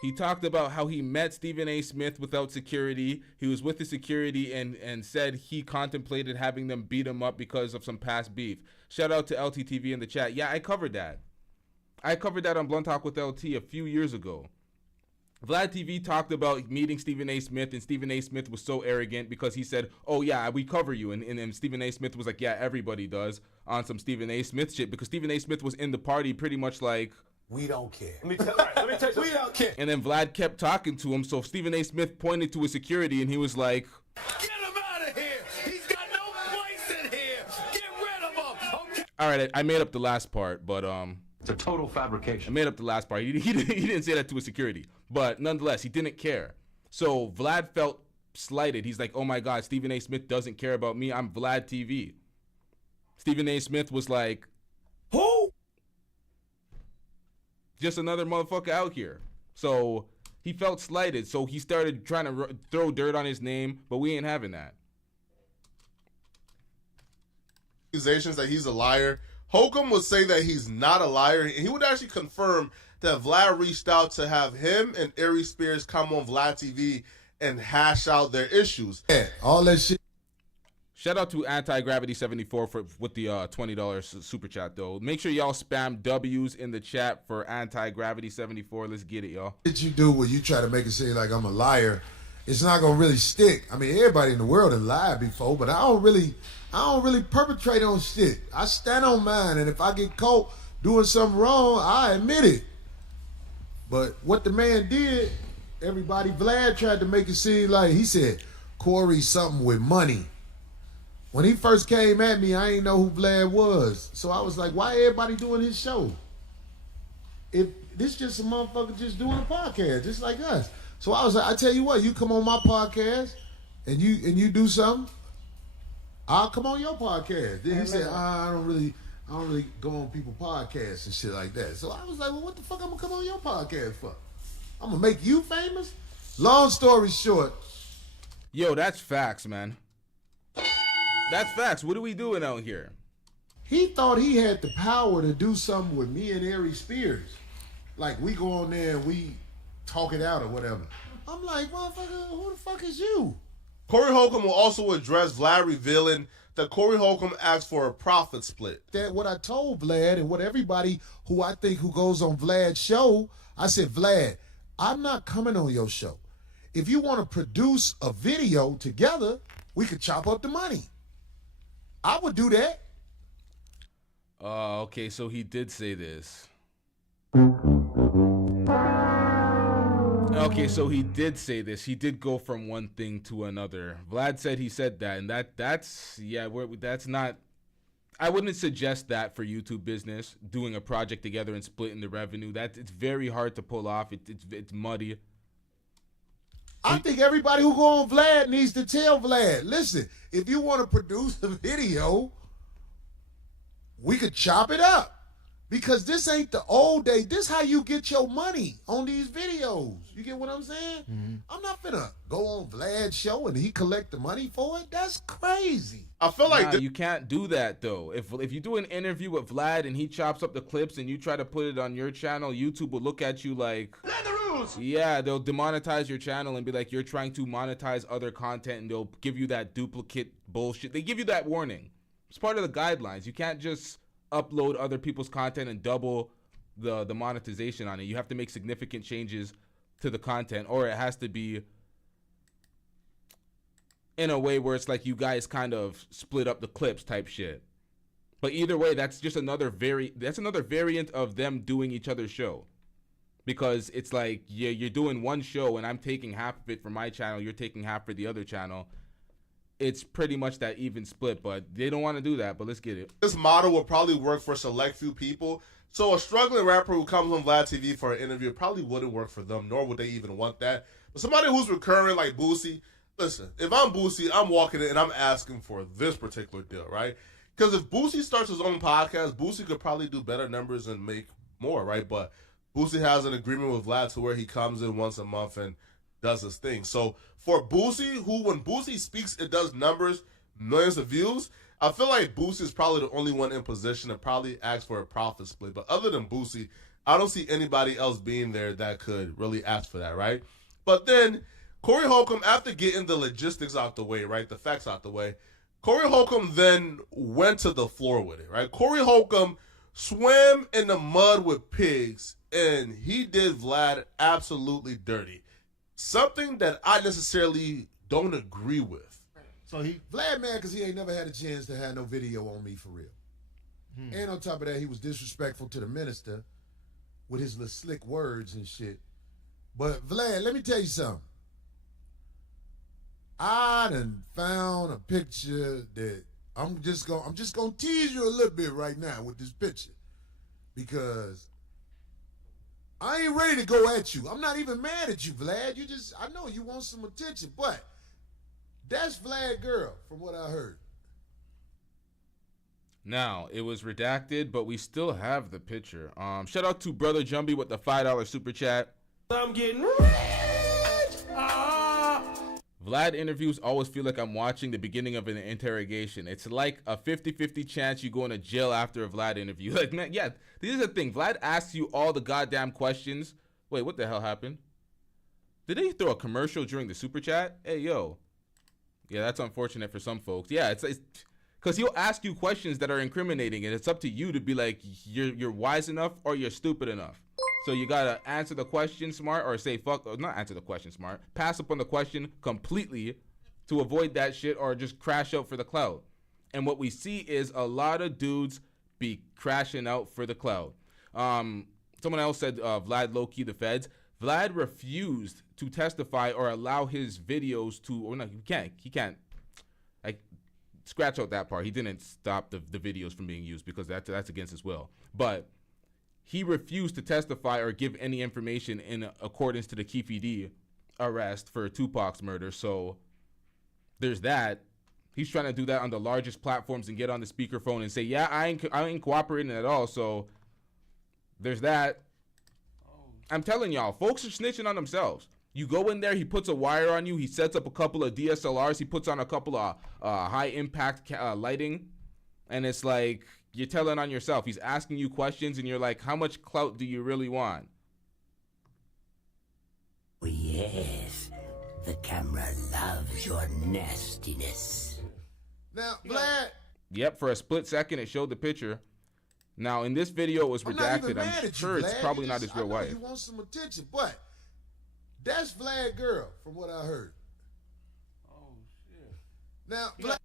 He talked about how he met Stephen A. Smith without security. He was with the security and said he contemplated having them beat him up because of some past beef. Shout out to LTTV in the chat. Yeah, I covered that. I covered that on Blunt Talk with LT a few years ago. Vlad TV talked about meeting Stephen A. Smith, and Stephen A. Smith was so arrogant because he said, oh, yeah, we cover you. And then Stephen A. Smith was like, yeah, everybody does on some Stephen A. Smith shit because Stephen A. Smith was in the party pretty much like, We don't care. Let me tell you, we don't care. and then Vlad kept talking to him. So Stephen A. Smith pointed to his security and he was like, Get him out of here. He's got no place in here. Get rid of him. Okay. all right, I made up the last part, but It's a total I fabrication. made up the last part. He didn't say that to his security, but nonetheless, he didn't care. So Vlad felt slighted. He's like, oh my God, Stephen A. Smith doesn't care about me. I'm Vlad TV. Stephen A. Smith was like, Who? just another motherfucker out here. So he felt slighted. So he started trying to throw dirt on his name, but we ain't having that. Accusations that he's a liar. Holcomb would say that he's not a liar, and he would actually confirm that Vlad reached out to have him and Aries Spears come on Vlad TV and hash out their issues. Yeah, all that shit. Shout out to Anti-Gravity74 with the $20 super chat, though. Make sure y'all spam W's in the chat for Anti-Gravity74. Let's get it, y'all. What you do when you try to make it seem like I'm a liar, it's not gonna really stick. I mean, everybody in the world has lied before, but I don't really perpetrate on shit. I stand on mine, and if I get caught doing something wrong, I admit it. But what the man did, Vlad tried to make it seem like he said, Corey something with money. When he first came at me, I ain't know who Vlad was. So I was like, why everybody doing his show? If this just a motherfucker just doing a podcast, just like us. So I was like, I tell you what, you come on my podcast and you do something, I'll come on your podcast. Then he said, I don't really go on people's podcasts and shit like that. So I was like, well, what the fuck I'm gonna come on your podcast for? I'm gonna make you famous? Long story short. Yo, that's facts, man. That's facts. What are we doing out here? He thought he had the power to do something with me and Aries Spears. like we go on there and we talk it out or whatever. I'm like, motherfucker, who the fuck is you? Corey Holcomb will also address Vlad revealing that Corey Holcomb asked for a profit split. That what I told Vlad and what everybody who I think who goes on Vlad's show, I said, Vlad, I'm not coming on your show. If you want to produce a video together, we could chop up the money. I would do that. Okay, so he did say this. Okay, so he did say this. He did go from one thing to another. Vlad said he said that, and that's not. I wouldn't suggest that for YouTube business, doing a project together and splitting the revenue. It's very hard to pull off. It's muddy. I think everybody who go on Vlad needs to tell Vlad, listen, if you want to produce a video, we could chop it up. Because this ain't the old day. This how you get your money on these videos. You get what I'm saying? Mm-hmm. I'm not finna go on Vlad's show and he collect the money for it. That's crazy. I feel like you can't do that though. If you do an interview with Vlad and he chops up the clips and you try to put it on your channel, YouTube will look at you like, Learn the rules. Yeah, they'll demonetize your channel and be like, you're trying to monetize other content, and they'll give you that duplicate bullshit. They give you that warning. It's part of the guidelines. You can't just upload other people's content and double the monetization on it. You have to make significant changes to the content, or it has to be in a way where it's like you guys kind of split up the clips type shit. But either way, that's just another variant of them doing each other's show. Because it's like, yeah, you're doing one show and I'm taking half of it for my channel, you're taking half for the other channel. It's pretty much that even split, but they don't want to do that, but let's get it. This model will probably work for a select few people. So a struggling rapper who comes on Vlad TV for an interview probably wouldn't work for them, nor would they even want that. But somebody who's recurring like Boosie, listen, if I'm Boosie, I'm walking in and I'm asking for this particular deal, right? Because if Boosie starts his own podcast, Boosie could probably do better numbers and make more, right? But Boosie has an agreement with Vlad to where he comes in once a month and does his thing. So for Boosie, who when Boosie speaks, it does numbers, millions of views, I feel like Boosie is probably the only one in position to probably ask for a profit split. But other than Boosie, I don't see anybody else being there that could really ask for that, right? But then Corey Holcomb, after getting the logistics out the way, right, the facts out the way, Corey Holcomb then went to the floor with it, right? Corey Holcomb swam in the mud with pigs, and he did Vlad absolutely dirty. Something that I necessarily don't agree with. So Vlad mad because he ain't never had a chance to have no video on me for real. And on top of that, he was disrespectful to the minister with his little slick words and shit. But Vlad, let me tell you something. I done found a picture that I'm just gonna tease you a little bit right now with this picture. Because I ain't ready to go at you. I'm not even mad at you, Vlad. I know you want some attention, but that's Vlad girl, from what I heard. Now, it was redacted, but we still have the picture. Shout out to Brother Jumbie with the $5 super chat. I'm getting rich. Vlad interviews always feel like I'm watching the beginning of an interrogation. It's like a 50-50 chance you go into jail after a Vlad interview. Like, man, yeah, this is the thing. Vlad asks you all the goddamn questions. Wait, what the hell happened? Did they throw a commercial during the super chat? Hey, yo. Yeah, that's unfortunate for some folks. Yeah, it's because he'll ask you questions that are incriminating, and it's up to you to be like, you're wise enough or you're stupid enough. So you gotta answer the question smart, or say fuck, or not answer the question smart. Pass up on the question completely to avoid that shit, or just crash out for the cloud. And what we see is a lot of dudes be crashing out for the cloud. Someone else said Vlad low-key the feds. Vlad refused to testify or allow his videos to, or no, he can't. Like, scratch out that part. He didn't stop the videos from being used because that's against his will. But he refused to testify or give any information in accordance to the Keefe D arrest for Tupac's murder. So there's that. He's trying to do that on the largest platforms and get on the speakerphone and say, yeah, I ain't cooperating at all. So there's that. I'm telling y'all, folks are snitching on themselves. You go in there, he puts a wire on you, he sets up a couple of DSLRs, he puts on a couple of high-impact lighting, and it's like, you're telling on yourself. He's asking you questions, and you're like, how much clout do you really want? Yes, the camera loves your nastiness. Now, Vlad, Yep, for a split second it showed the picture. Now in this video it was I'm not even redacted. mad I'm at sure you, it's Vlad. probably You not just- his real I know wife. You want some attention, but that's Vlad girl, from what I heard. Oh shit. Now, Vlad,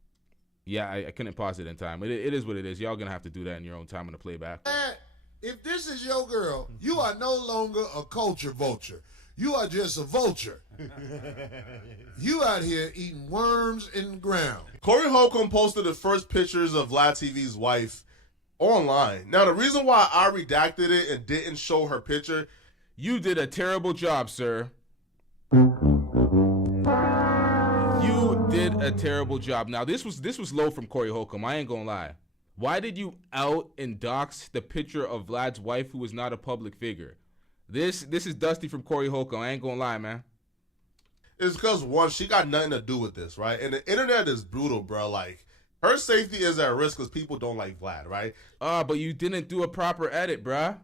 Yeah, I couldn't pause it in time. It is what it is. Y'all gonna have to do that in your own time on the playback. if this is your girl, you are no longer a culture vulture. You are just a vulture. You out here eating worms in the ground. Corey Holcomb posted the first pictures of Vlad TV's wife online. Now, the reason why I redacted it and didn't show her picture, you did a terrible job, sir. You did a terrible job. Now, this was low from Corey Holcomb. I ain't gonna lie. Why did you out and dox the picture of Vlad's wife, who was not a public figure? This is dusty from Corey Holcomb. I ain't gonna lie, man. it's because, one, she got nothing to do with this, right? And the internet is brutal, bro. Like, her safety is at risk because people don't like Vlad, right? But you didn't do a proper edit, bruh.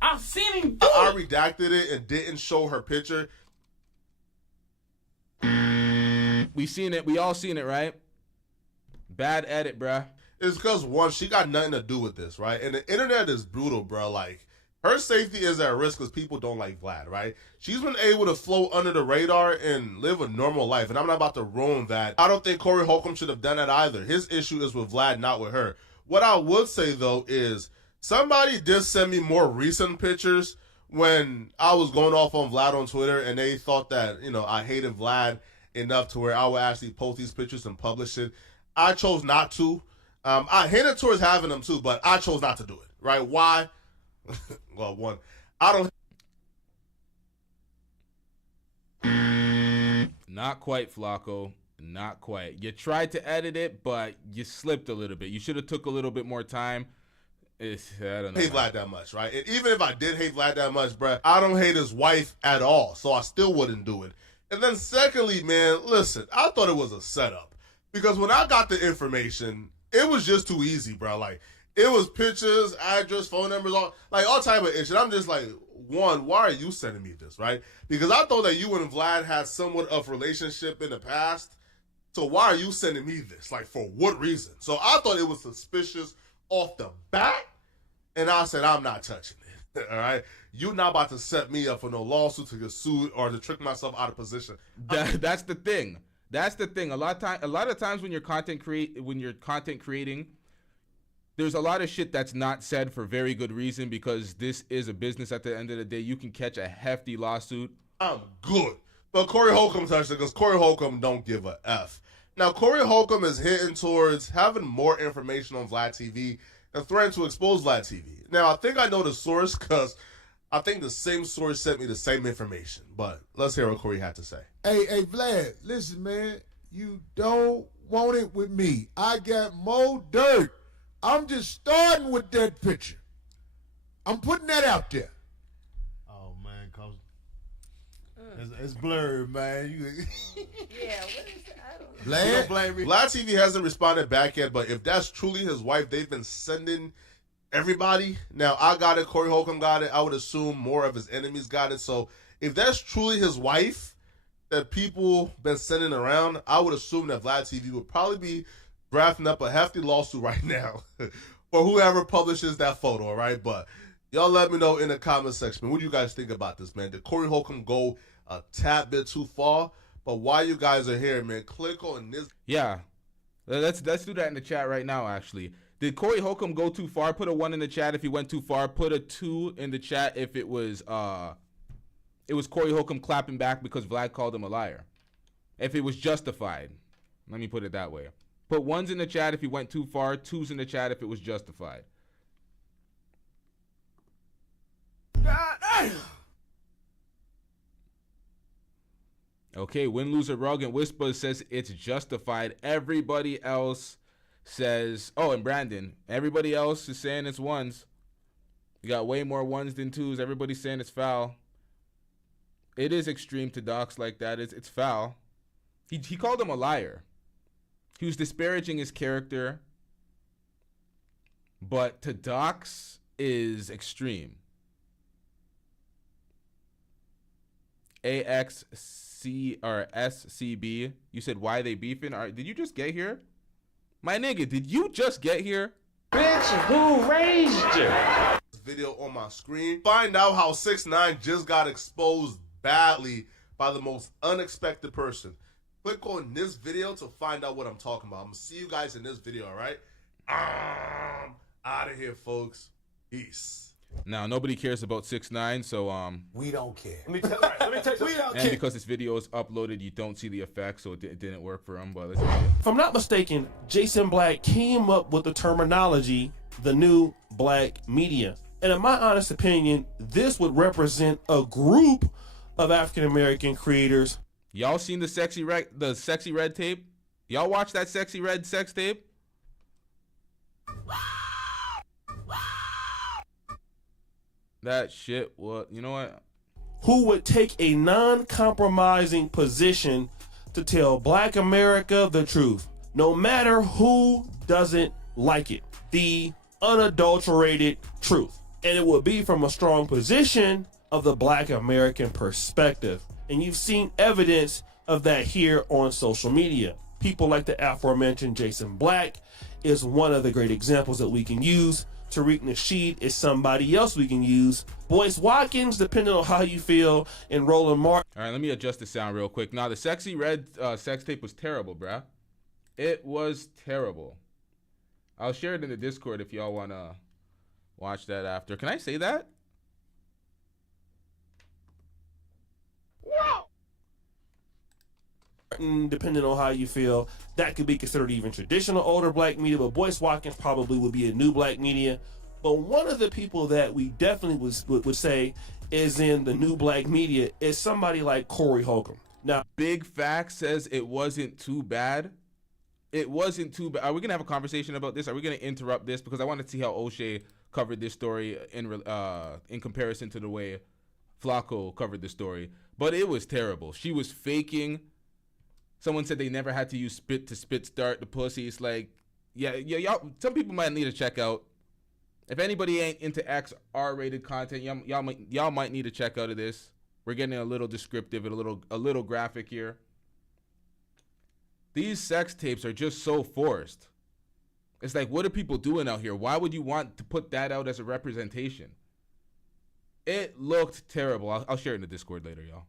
I've seen him do I redacted it and didn't show her picture. We seen it. We all seen it, right? Bad edit, bruh. It's because, one, she got nothing to do with this, right? And the internet is brutal, bro. Like, her safety is at risk because people don't like Vlad, right? She's been able to float under the radar and live a normal life, and I'm not about to ruin that. I don't think Corey Holcomb should have done that either. His issue is with Vlad, not with her. What I would say, though, is somebody did send me more recent pictures when I was going off on Vlad on Twitter, and they thought that, you know, I hated Vlad enough to where I would actually post these pictures and publish it. I chose not to. I hinted towards having them too, but I chose not to do it, right? Why? Well, one, I don't. Not quite, Flacco. Not quite. You tried to edit it, but you slipped a little bit. You should have took a little bit more time. I don't know. Hate Vlad that much, right? And even if I did hate Vlad that much, bruh, I don't hate his wife at all, so I still wouldn't do it. And then secondly, man, listen, I thought it was a setup because when I got the information, it was just too easy, bro. Like, it was pictures, address, phone numbers, all type of shit. I'm just like, one, why are you sending me this, right? Because I thought that you and Vlad had somewhat of a relationship in the past. So why are you sending me this? Like, for what reason? So I thought it was suspicious off the bat, and I said, I'm not touching it. All right? You're not about to set me up for no lawsuit to get sued or to trick myself out of position. That's the thing. That's the thing. A lot of times when you're content creating, there's a lot of shit that's not said for very good reason because this is a business at the end of the day. You can catch a hefty lawsuit. I'm good. But Corey Holcomb touched it because Corey Holcomb don't give a F. Now, Corey Holcomb is hitting towards having more information on Vlad TV and threatening to expose Vlad TV. Now, I think I know the source because I think the same source sent me the same information. But let's hear what Corey had to say. Hey, Vlad, listen, man. You don't want it with me. I got more dirt. I'm just starting with that picture. I'm putting that out there. Oh man, cause it's blurred, man. Yeah, what is it? I don't know. Vlad? You don't blame me. Vlad TV hasn't responded back yet, but if that's truly his wife, they've been sending everybody. Now, I got it. Corey Holcomb got it. I would assume more of his enemies got it. So if that's truly his wife that people been sending around, I would assume that Vlad TV would probably be drafting up a hefty lawsuit right now or whoever publishes that photo, all right? But y'all let me know in the comment section. What do you guys think about this, man? Did Corey Holcomb go a tad bit too far? But while you guys are here, man, click on this. Yeah. Let's do that in the chat right now, actually. Did Corey Holcomb go too far? Put a 1 in the chat if he went too far. Put a 2 in the chat if it was Corey Holcomb clapping back because Vlad called him a liar. If it was justified. Let me put it that way. Put 1s in the chat if he went too far. 2s in the chat if it was justified. Okay, Win, Lose, or Rug and Whisper says it's justified. Everybody else says, oh, and Brandon, everybody else is saying it's 1s. You got way more 1s than 2s. Everybody's saying it's foul. It is extreme to dox like that. It's foul. He called him a liar. He was disparaging his character. But to dox is extreme. AXC or SCB. You said why they beefing? Did you just get here? My nigga, did you just get here? Bitch, who raised you? Video on my screen. Find out how 6ix9ine just got exposed badly by the most unexpected person. Click on this video to find out what I'm talking about. I'm gonna see you guys in this video, all right? Out of here, folks. Peace. Now nobody cares about 6ix9ine, so we don't care. Let me tell you, we don't and care. because this video is uploaded, you don't see the effect, so it didn't work for him. But If I'm not mistaken, Jason Black came up with the terminology, the new black media. And in my honest opinion, this would represent a group of African-American creators. Y'all seen the Sexy Red tape? Y'all watch that Sexy Red sex tape? That shit, what? You know what? Who would take a non-compromising position to tell Black America the truth, no matter who doesn't like it. The unadulterated truth. And it would be from a strong position of the Black American perspective. And you've seen evidence of that here on social media. People like the aforementioned Jason Black is one of the great examples that we can use. Tariq Nasheed is somebody else we can use. Boyce Watkins, depending on how you feel, and Roland Martin. All right, let me adjust the sound real quick. Now, the Sexy Red sex tape was terrible, bruh. It was terrible. I'll share it in the Discord if y'all want to watch that after. Can I say that? Depending on how you feel, that could be considered even traditional older black media, but Boyce Watkins probably would be a new black media. But one of the people that we definitely would say is in the new black media is somebody like Corey Holcomb. Now, Big Fact says it wasn't too bad. It wasn't too bad. Are we going to have a conversation about this? Are we going to interrupt this? Because I want to see how O'Shea covered this story in comparison to the way Flacco covered the story. But it was terrible. She was faking. Someone said they never had to use spit to spit start the pussy. It's like, yeah, y'all. Some people might need to check out. If anybody ain't into R-rated content, y'all might need to check out of this. We're getting a little descriptive and a little graphic here. These sex tapes are just so forced. It's like, what are people doing out here? Why would you want to put that out as a representation? It looked terrible. I'll share it in the Discord later, y'all.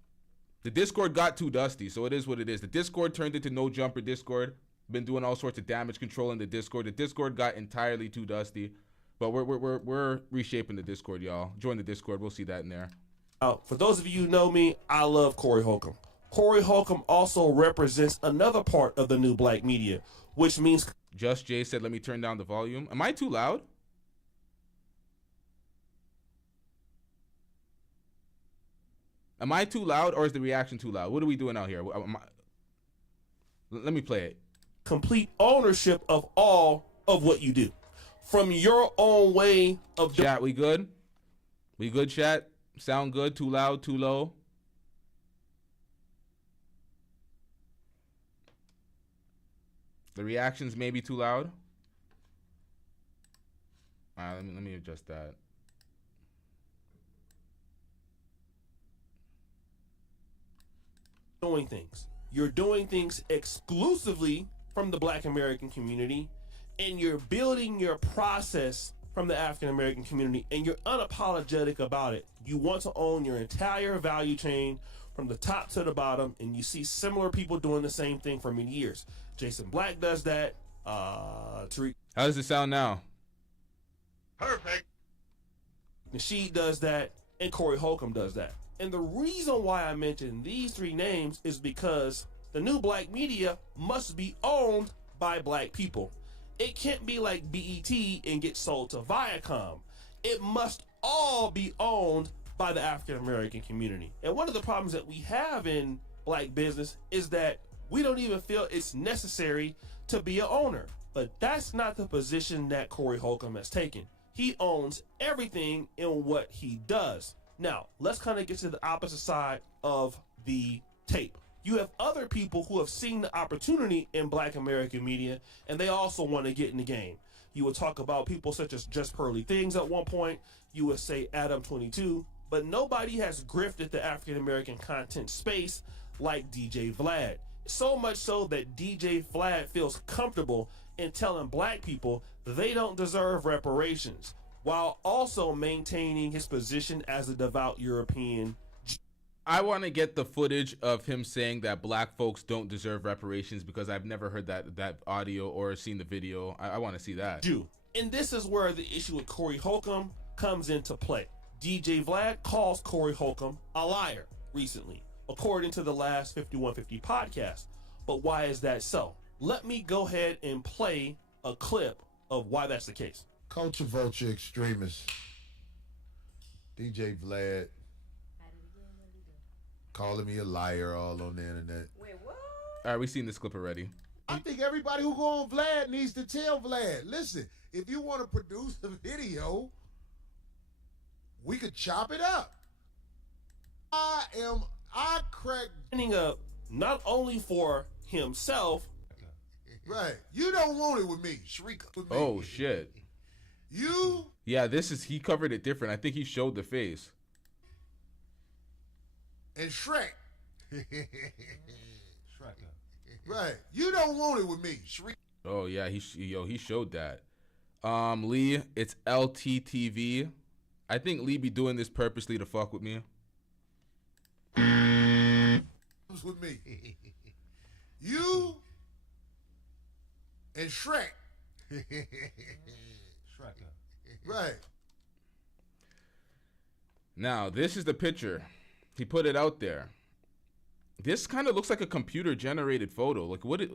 The Discord got too dusty, so it is what it is. The Discord turned into No Jumper Discord. Been doing all sorts of damage control in the Discord. The Discord got entirely too dusty, but we're reshaping the Discord, y'all. Join the Discord. We'll see that in there. For those of you who know me, I love Corey Holcomb. Corey Holcomb also represents another part of the new black media, which means... Just Jay said, let me turn down the volume. Am I too loud? Am I too loud, or is the reaction too loud? What are we doing out here? Let me play it. Complete ownership of all of what you do. From your own way of... Chat, we good? We good, chat? Sound good? Too loud? Too low? The reactions may be too loud. All right, let me adjust that. Doing things. You're doing things exclusively from the Black American community, and you're building your process from the African American community, and you're unapologetic about it. You want to own your entire value chain from the top to the bottom, and you see similar people doing the same thing for many years. Jason Black does that. Tariq. How does it sound now? Perfect. Nasheed does that, and Corey Holcomb does that. And the reason why I mention these three names is because the new black media must be owned by black people. It can't be like BET and get sold to Viacom. It must all be owned by the African American community. And one of the problems that we have in black business is that we don't even feel it's necessary to be an owner. But that's not the position that Corey Holcomb has taken. He owns everything in what he does. Now, let's kind of get to the opposite side of the tape. You have other people who have seen the opportunity in black American media, and they also want to get in the game. You would talk about people such as Just Pearly Things at one point. You would say Adam22. but nobody has grifted the African American content space like DJ Vlad. So much so that DJ Vlad feels comfortable in telling black people they don't deserve reparations, while also maintaining his position as a devout European. I want to get the footage of him saying that black folks don't deserve reparations, because I've never heard that audio or seen the video. I want to see that. And this is where the issue with Corey Holcomb comes into play. DJ Vlad calls Corey Holcomb a liar recently, according to the last 5150 podcast. But why is that so? Let me go ahead and play a clip of why that's the case. Culture vulture extremist. DJ Vlad. Calling me a liar all on the internet. Wait, what? All right, we've seen this clip already. I think everybody who go on Vlad needs to tell Vlad, listen, if you want to produce a video, we could chop it up. I crack. Standing up not only for himself. Right. You don't want it with me. Shrika. With me. Oh, shit. You. Yeah, he covered it different. I think he showed the face. And Shrek. Right. You don't want it with me. Shrek. Oh, yeah, he showed that. Lee, it's LTTV. I think Lee be doing this purposely to fuck with me. With me. You and Shrek. Right. Now, this is the picture. He put it out there. This kind of looks like a computer-generated photo. Like, what it...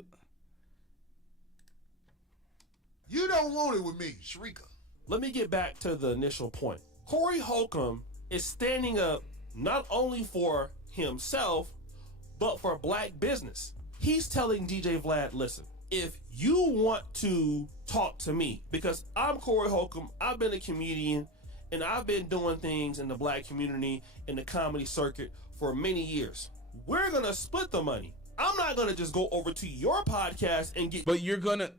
You don't want it with me, Shrika. Let me get back to the initial point. Corey Holcomb is standing up not only for himself, but for black business. He's telling DJ Vlad, listen, if you want to talk to me, because I'm Corey Holcomb, I've been a comedian, and I've been doing things in the black community, in the comedy circuit for many years. We're gonna split the money. I'm not gonna just go over to your podcast and get... But you're gonna...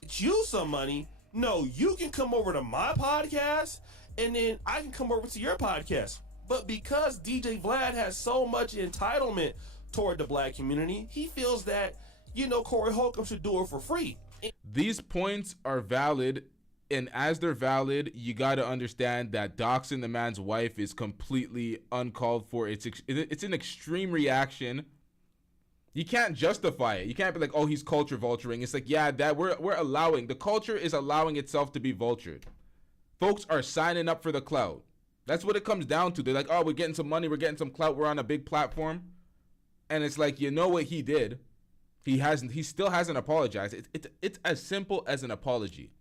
...get you some money. No, you can come over to my podcast, and then I can come over to your podcast. But because DJ Vlad has so much entitlement toward the black community, he feels that, Corey Holcomb should do it for free. These points are valid, and as they're valid, you got to understand that doxing the man's wife is completely uncalled for. It's an extreme reaction. You can't justify it. You can't be like, oh, he's culture vulturing. It's like, yeah, that we're allowing, the culture is allowing itself to be vultured. Folks are signing up for the clout. That's what it comes down to. They're like, oh, we're getting some money, we're getting some clout, we're on a big platform. And it's like, you know what he did? He still hasn't apologized. It's as simple as an apology.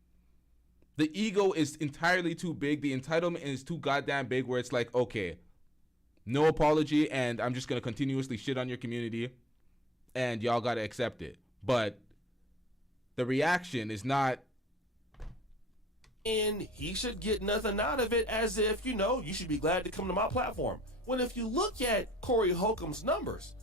The ego is entirely too big. The entitlement is too goddamn big, where it's like, okay, no apology, and I'm just going to continuously shit on your community, and y'all got to accept it. But the reaction is not... And he should get nothing out of it, as if, you should be glad to come to my platform. When if you look at Corey Holcomb's numbers,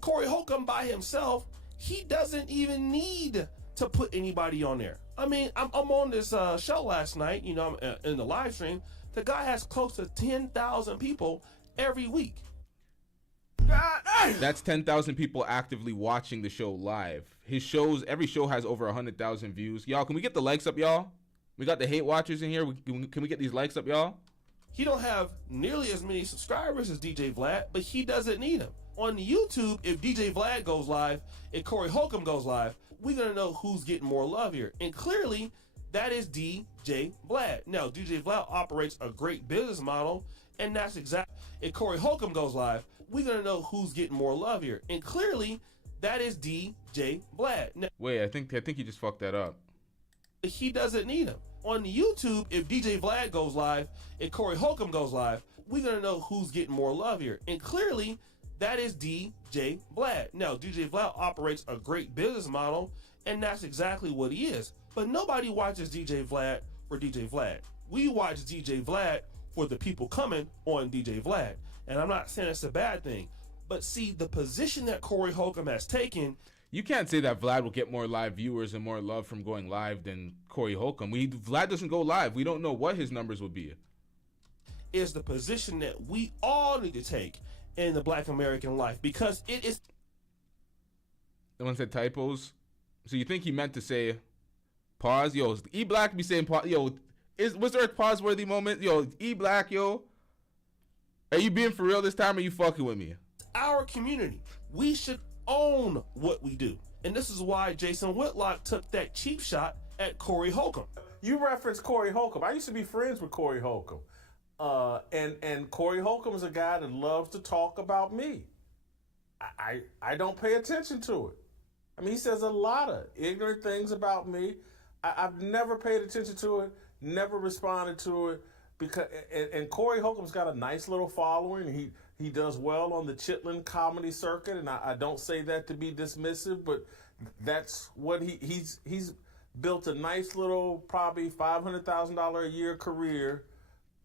Corey Holcomb by himself, he doesn't even need to put anybody on there. I'm on this show last night, in the live stream. The guy has close to 10,000 people every week. That's 10,000 people actively watching the show live. Every show has over 100,000 views. Y'all, can we get the likes up, y'all? We got the hate watchers in here. Can we get these likes up, y'all? He don't have nearly as many subscribers as DJ Vlad, but he doesn't need them. On YouTube, if DJ Vlad goes live, if Corey Holcomb goes live, we're going to know who's getting more love here. And clearly, that is DJ Vlad. Now, DJ Vlad operates a great business model, and that's exactly... If Corey Holcomb goes live, we're going to know who's getting more love here. And clearly, that is DJ Vlad. Now, wait, I think he just fucked that up. He doesn't need him. On YouTube, if DJ Vlad goes live, if Corey Holcomb goes live, we're going to know who's getting more love here. And clearly, that is DJ Vlad. Now, DJ Vlad operates a great business model, and that's exactly what he is. But nobody watches DJ Vlad for DJ Vlad. We watch DJ Vlad for the people coming on DJ Vlad. And I'm not saying it's a bad thing. But see, the position that Corey Holcomb has taken... You can't say that Vlad will get more live viewers and more love from going live than Corey Holcomb. Vlad doesn't go live. We don't know what his numbers would be. is the position that we all need to take in the Black American life, because it is. The one said typos. So you think he meant to say pause? Yo, E Black be saying pause. Yo, was there a pause worthy moment? Yo, E Black, yo. Are you being for real this time, or are you fucking with me? Our community. We should own what we do. And this is why Jason Whitlock took that cheap shot at Corey Holcomb. You referenced Corey Holcomb. I used to be friends with Corey Holcomb. And Corey Holcomb is a guy that loves to talk about me. I don't pay attention to it. I mean, he says a lot of ignorant things about me. I've never paid attention to it, never responded to it, because and Corey Holcomb's got a nice little following. He does well on the Chitlin comedy circuit, and I don't say that to be dismissive, but that's what he's built a nice little, probably $500,000 a year career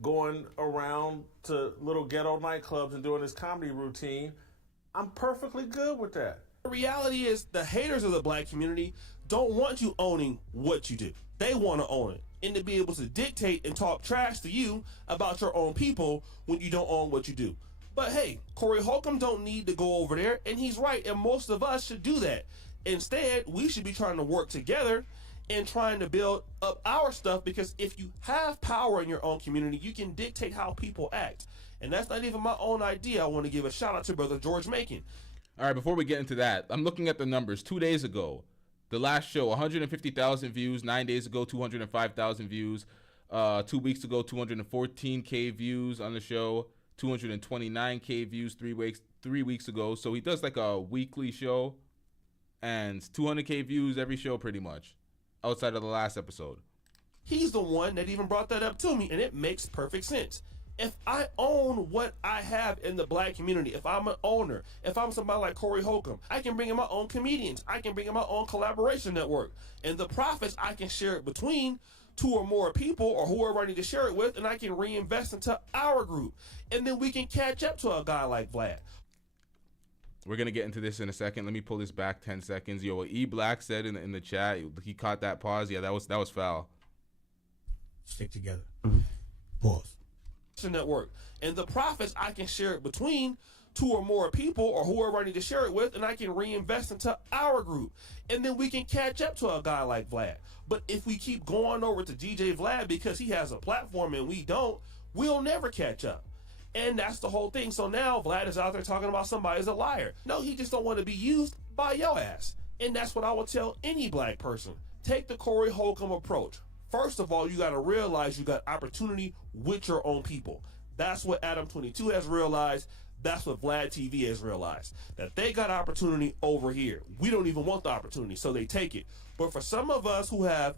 going around to little ghetto nightclubs and doing his comedy routine. I'm perfectly good with that. The reality is the haters of the Black community don't want you owning what you do. They want to own it and to be able to dictate and talk trash to you about your own people when you don't own what you do. But hey, Corey Holcomb don't need to go over there, and he's right, and most of us should do that. Instead, we should be trying to work together and trying to build up our stuff, because if you have power in your own community, you can dictate how people act. And that's not even my own idea. I want to give a shout out to Brother George Macon. All right, before we get into that, I'm looking at the numbers. 2 days ago, the last show, 150,000 views. 9 days ago, 205,000 views. 2 weeks ago, 214K views on the show. 229K views 3 weeks ago. So he does like a weekly show, and 200K views every show pretty much, outside of the last episode. He's the one that even brought that up to me, and it makes perfect sense. If I own what I have in the Black community, if I'm an owner, if I'm somebody like Corey Holcomb, I can bring in my own comedians. I can bring in my own collaboration network. And the profits, I can share it between 2 or more people, or whoever I need to share it with, and I can reinvest into our group. And then we can catch up to a guy like Vlad. We're going to get into this in a second. Let me pull this back 10 seconds. Yo, what E Black said in the chat, he caught that pause. Yeah, that was foul. Stick together. Pause. Network. And the profits, I can share it between 2 or more people, or whoever I need to share it with, and I can reinvest into our group. And then we can catch up to a guy like Vlad. But if we keep going over to DJ Vlad because he has a platform and we don't, we'll never catch up. And that's the whole thing. So now Vlad is out there talking about somebody as a liar. No, he just don't want to be used by your ass. And that's what I would tell any Black person. Take the Corey Holcomb approach. First of all, you got to realize you got opportunity with your own people. That's what Adam22 has realized. That's what Vlad TV has realized. That they got opportunity over here. We don't even want the opportunity, so they take it. But for some of us who have,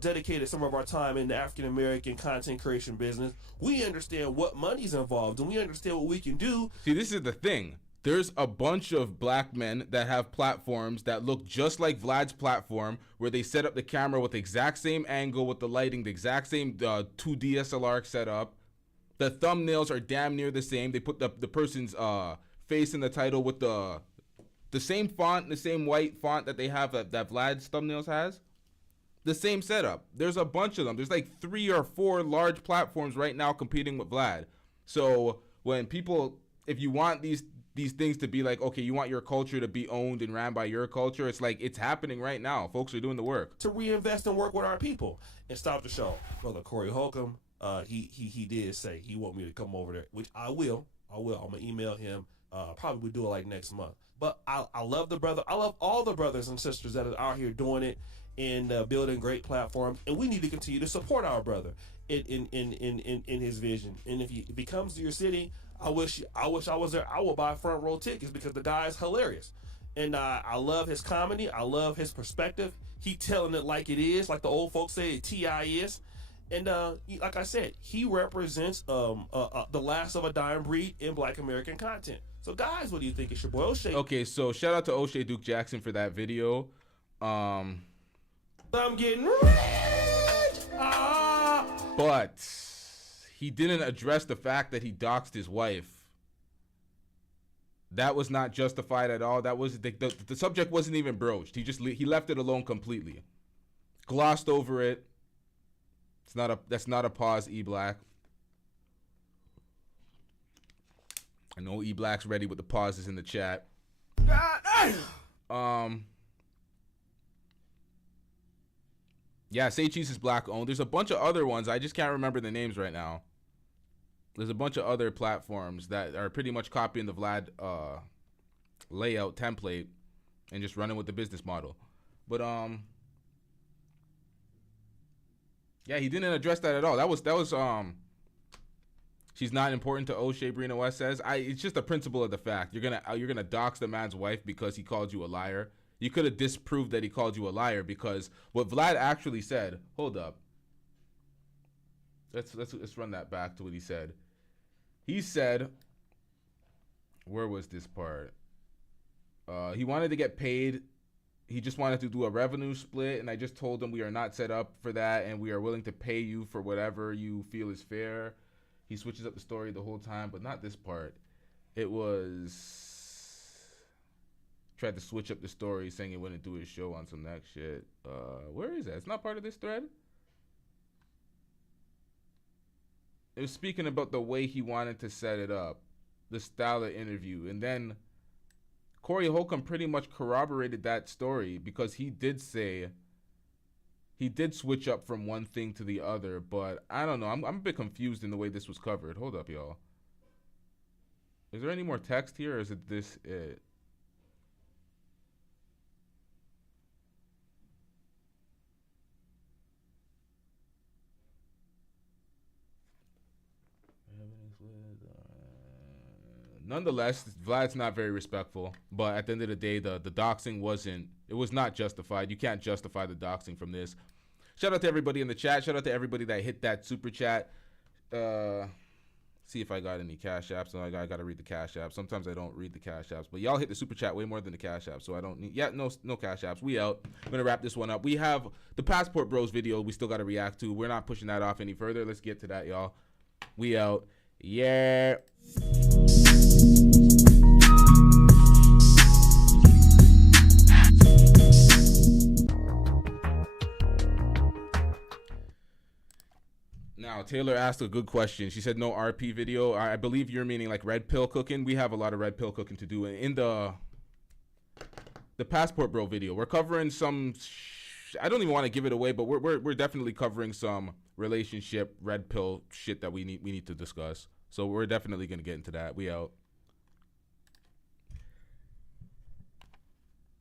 dedicated some of our time in the African-American content creation business, we understand what money's involved, and we understand what we can do. See, this is the thing. There's a bunch of Black men that have platforms that look just like Vlad's platform, where they set up the camera with the exact same angle, with the lighting, the exact same 2 DSLR setup. The thumbnails are damn near the same. They put the person's face in the title with the same font, the same white font that they have that Vlad's thumbnails has. The same setup. There's a bunch of them. There's like 3 or 4 large platforms right now competing with Vlad. So when people, if you want these things to be like, okay, you want your culture to be owned and ran by your culture, it's like it's happening right now. Folks are doing the work. To reinvest and work with our people and stop the show. Brother Corey Holcomb, he did say he want me to come over there, which I will. I'm going to email him. Probably we'll do it like next month. But I love the brother. I love all the brothers and sisters that are out here doing it and building great platforms. And we need to continue to support our brother in his vision. And if he comes to your city, I wish I was there. I will buy front row tickets because the guy is hilarious. And I love his comedy. I love his perspective. He telling it like it is, like the old folks say T.I. is. And like I said, he represents the last of a dying breed in Black American content. So guys, what do you think? It's your boy O'Shea. Okay, so shout out to O'Shea Duke Jackson for that video. I'm getting rich. But he didn't address the fact that he doxed his wife. That was not justified at all. That was the subject wasn't even broached. He left it alone completely. Glossed over it. That's not a pause, E Black. I know E Black's ready with the pauses in the chat. Yeah, Say Cheese is black owned. There's a bunch of other ones. I just can't remember the names right now. There's a bunch of other platforms that are pretty much copying the Vlad layout template and just running with the business model. But yeah, he didn't address that at all. That was she's not important to O'Shea, Brina West says. It's just a principle of the fact. You're gonna dox the man's wife because he called you a liar. You could have disproved that he called you a liar, because what Vlad actually said. Hold up. Let's run that back to what he said. He said, where was this part? He wanted to get paid. He just wanted to do a revenue split, and I just told him we are not set up for that, and we are willing to pay you for whatever you feel is fair. He switches up the story the whole time, but not this part. It was... tried to switch up the story, saying he wouldn't do his show on some next shit. Where is that? It's not part of this thread? It was speaking about the way he wanted to set it up, the style of interview, and then Corey Holcomb pretty much corroborated that story, because he did say he did switch up from one thing to the other, but I don't know. I'm a bit confused in the way this was covered. Hold up, y'all. Is there any more text here, or is it this it? Nonetheless, Vlad's not very respectful, but at the end of the day, the doxing was not justified. You can't justify the doxing from this. Shout out to everybody in the chat. Shout out to everybody that hit that super chat. See if I got any cash apps. I got to read the cash apps. Sometimes I don't read the cash apps, but y'all hit the super chat way more than the cash apps, so I don't need. Yeah, no cash apps. We out. I'm gonna wrap this one up. We have the Passport Bros video. We still got to react to. We're not pushing that off any further. Let's get to that, y'all. We out. Yeah. Now, Taylor asked a good question. She said no RP video. I believe you're meaning like red pill cooking. We have a lot of red pill cooking to do. In the Passport Bro video, we're covering some... I don't even want to give it away, but we're definitely covering some relationship red pill shit that we need to discuss. So we're definitely going to get into that. We out.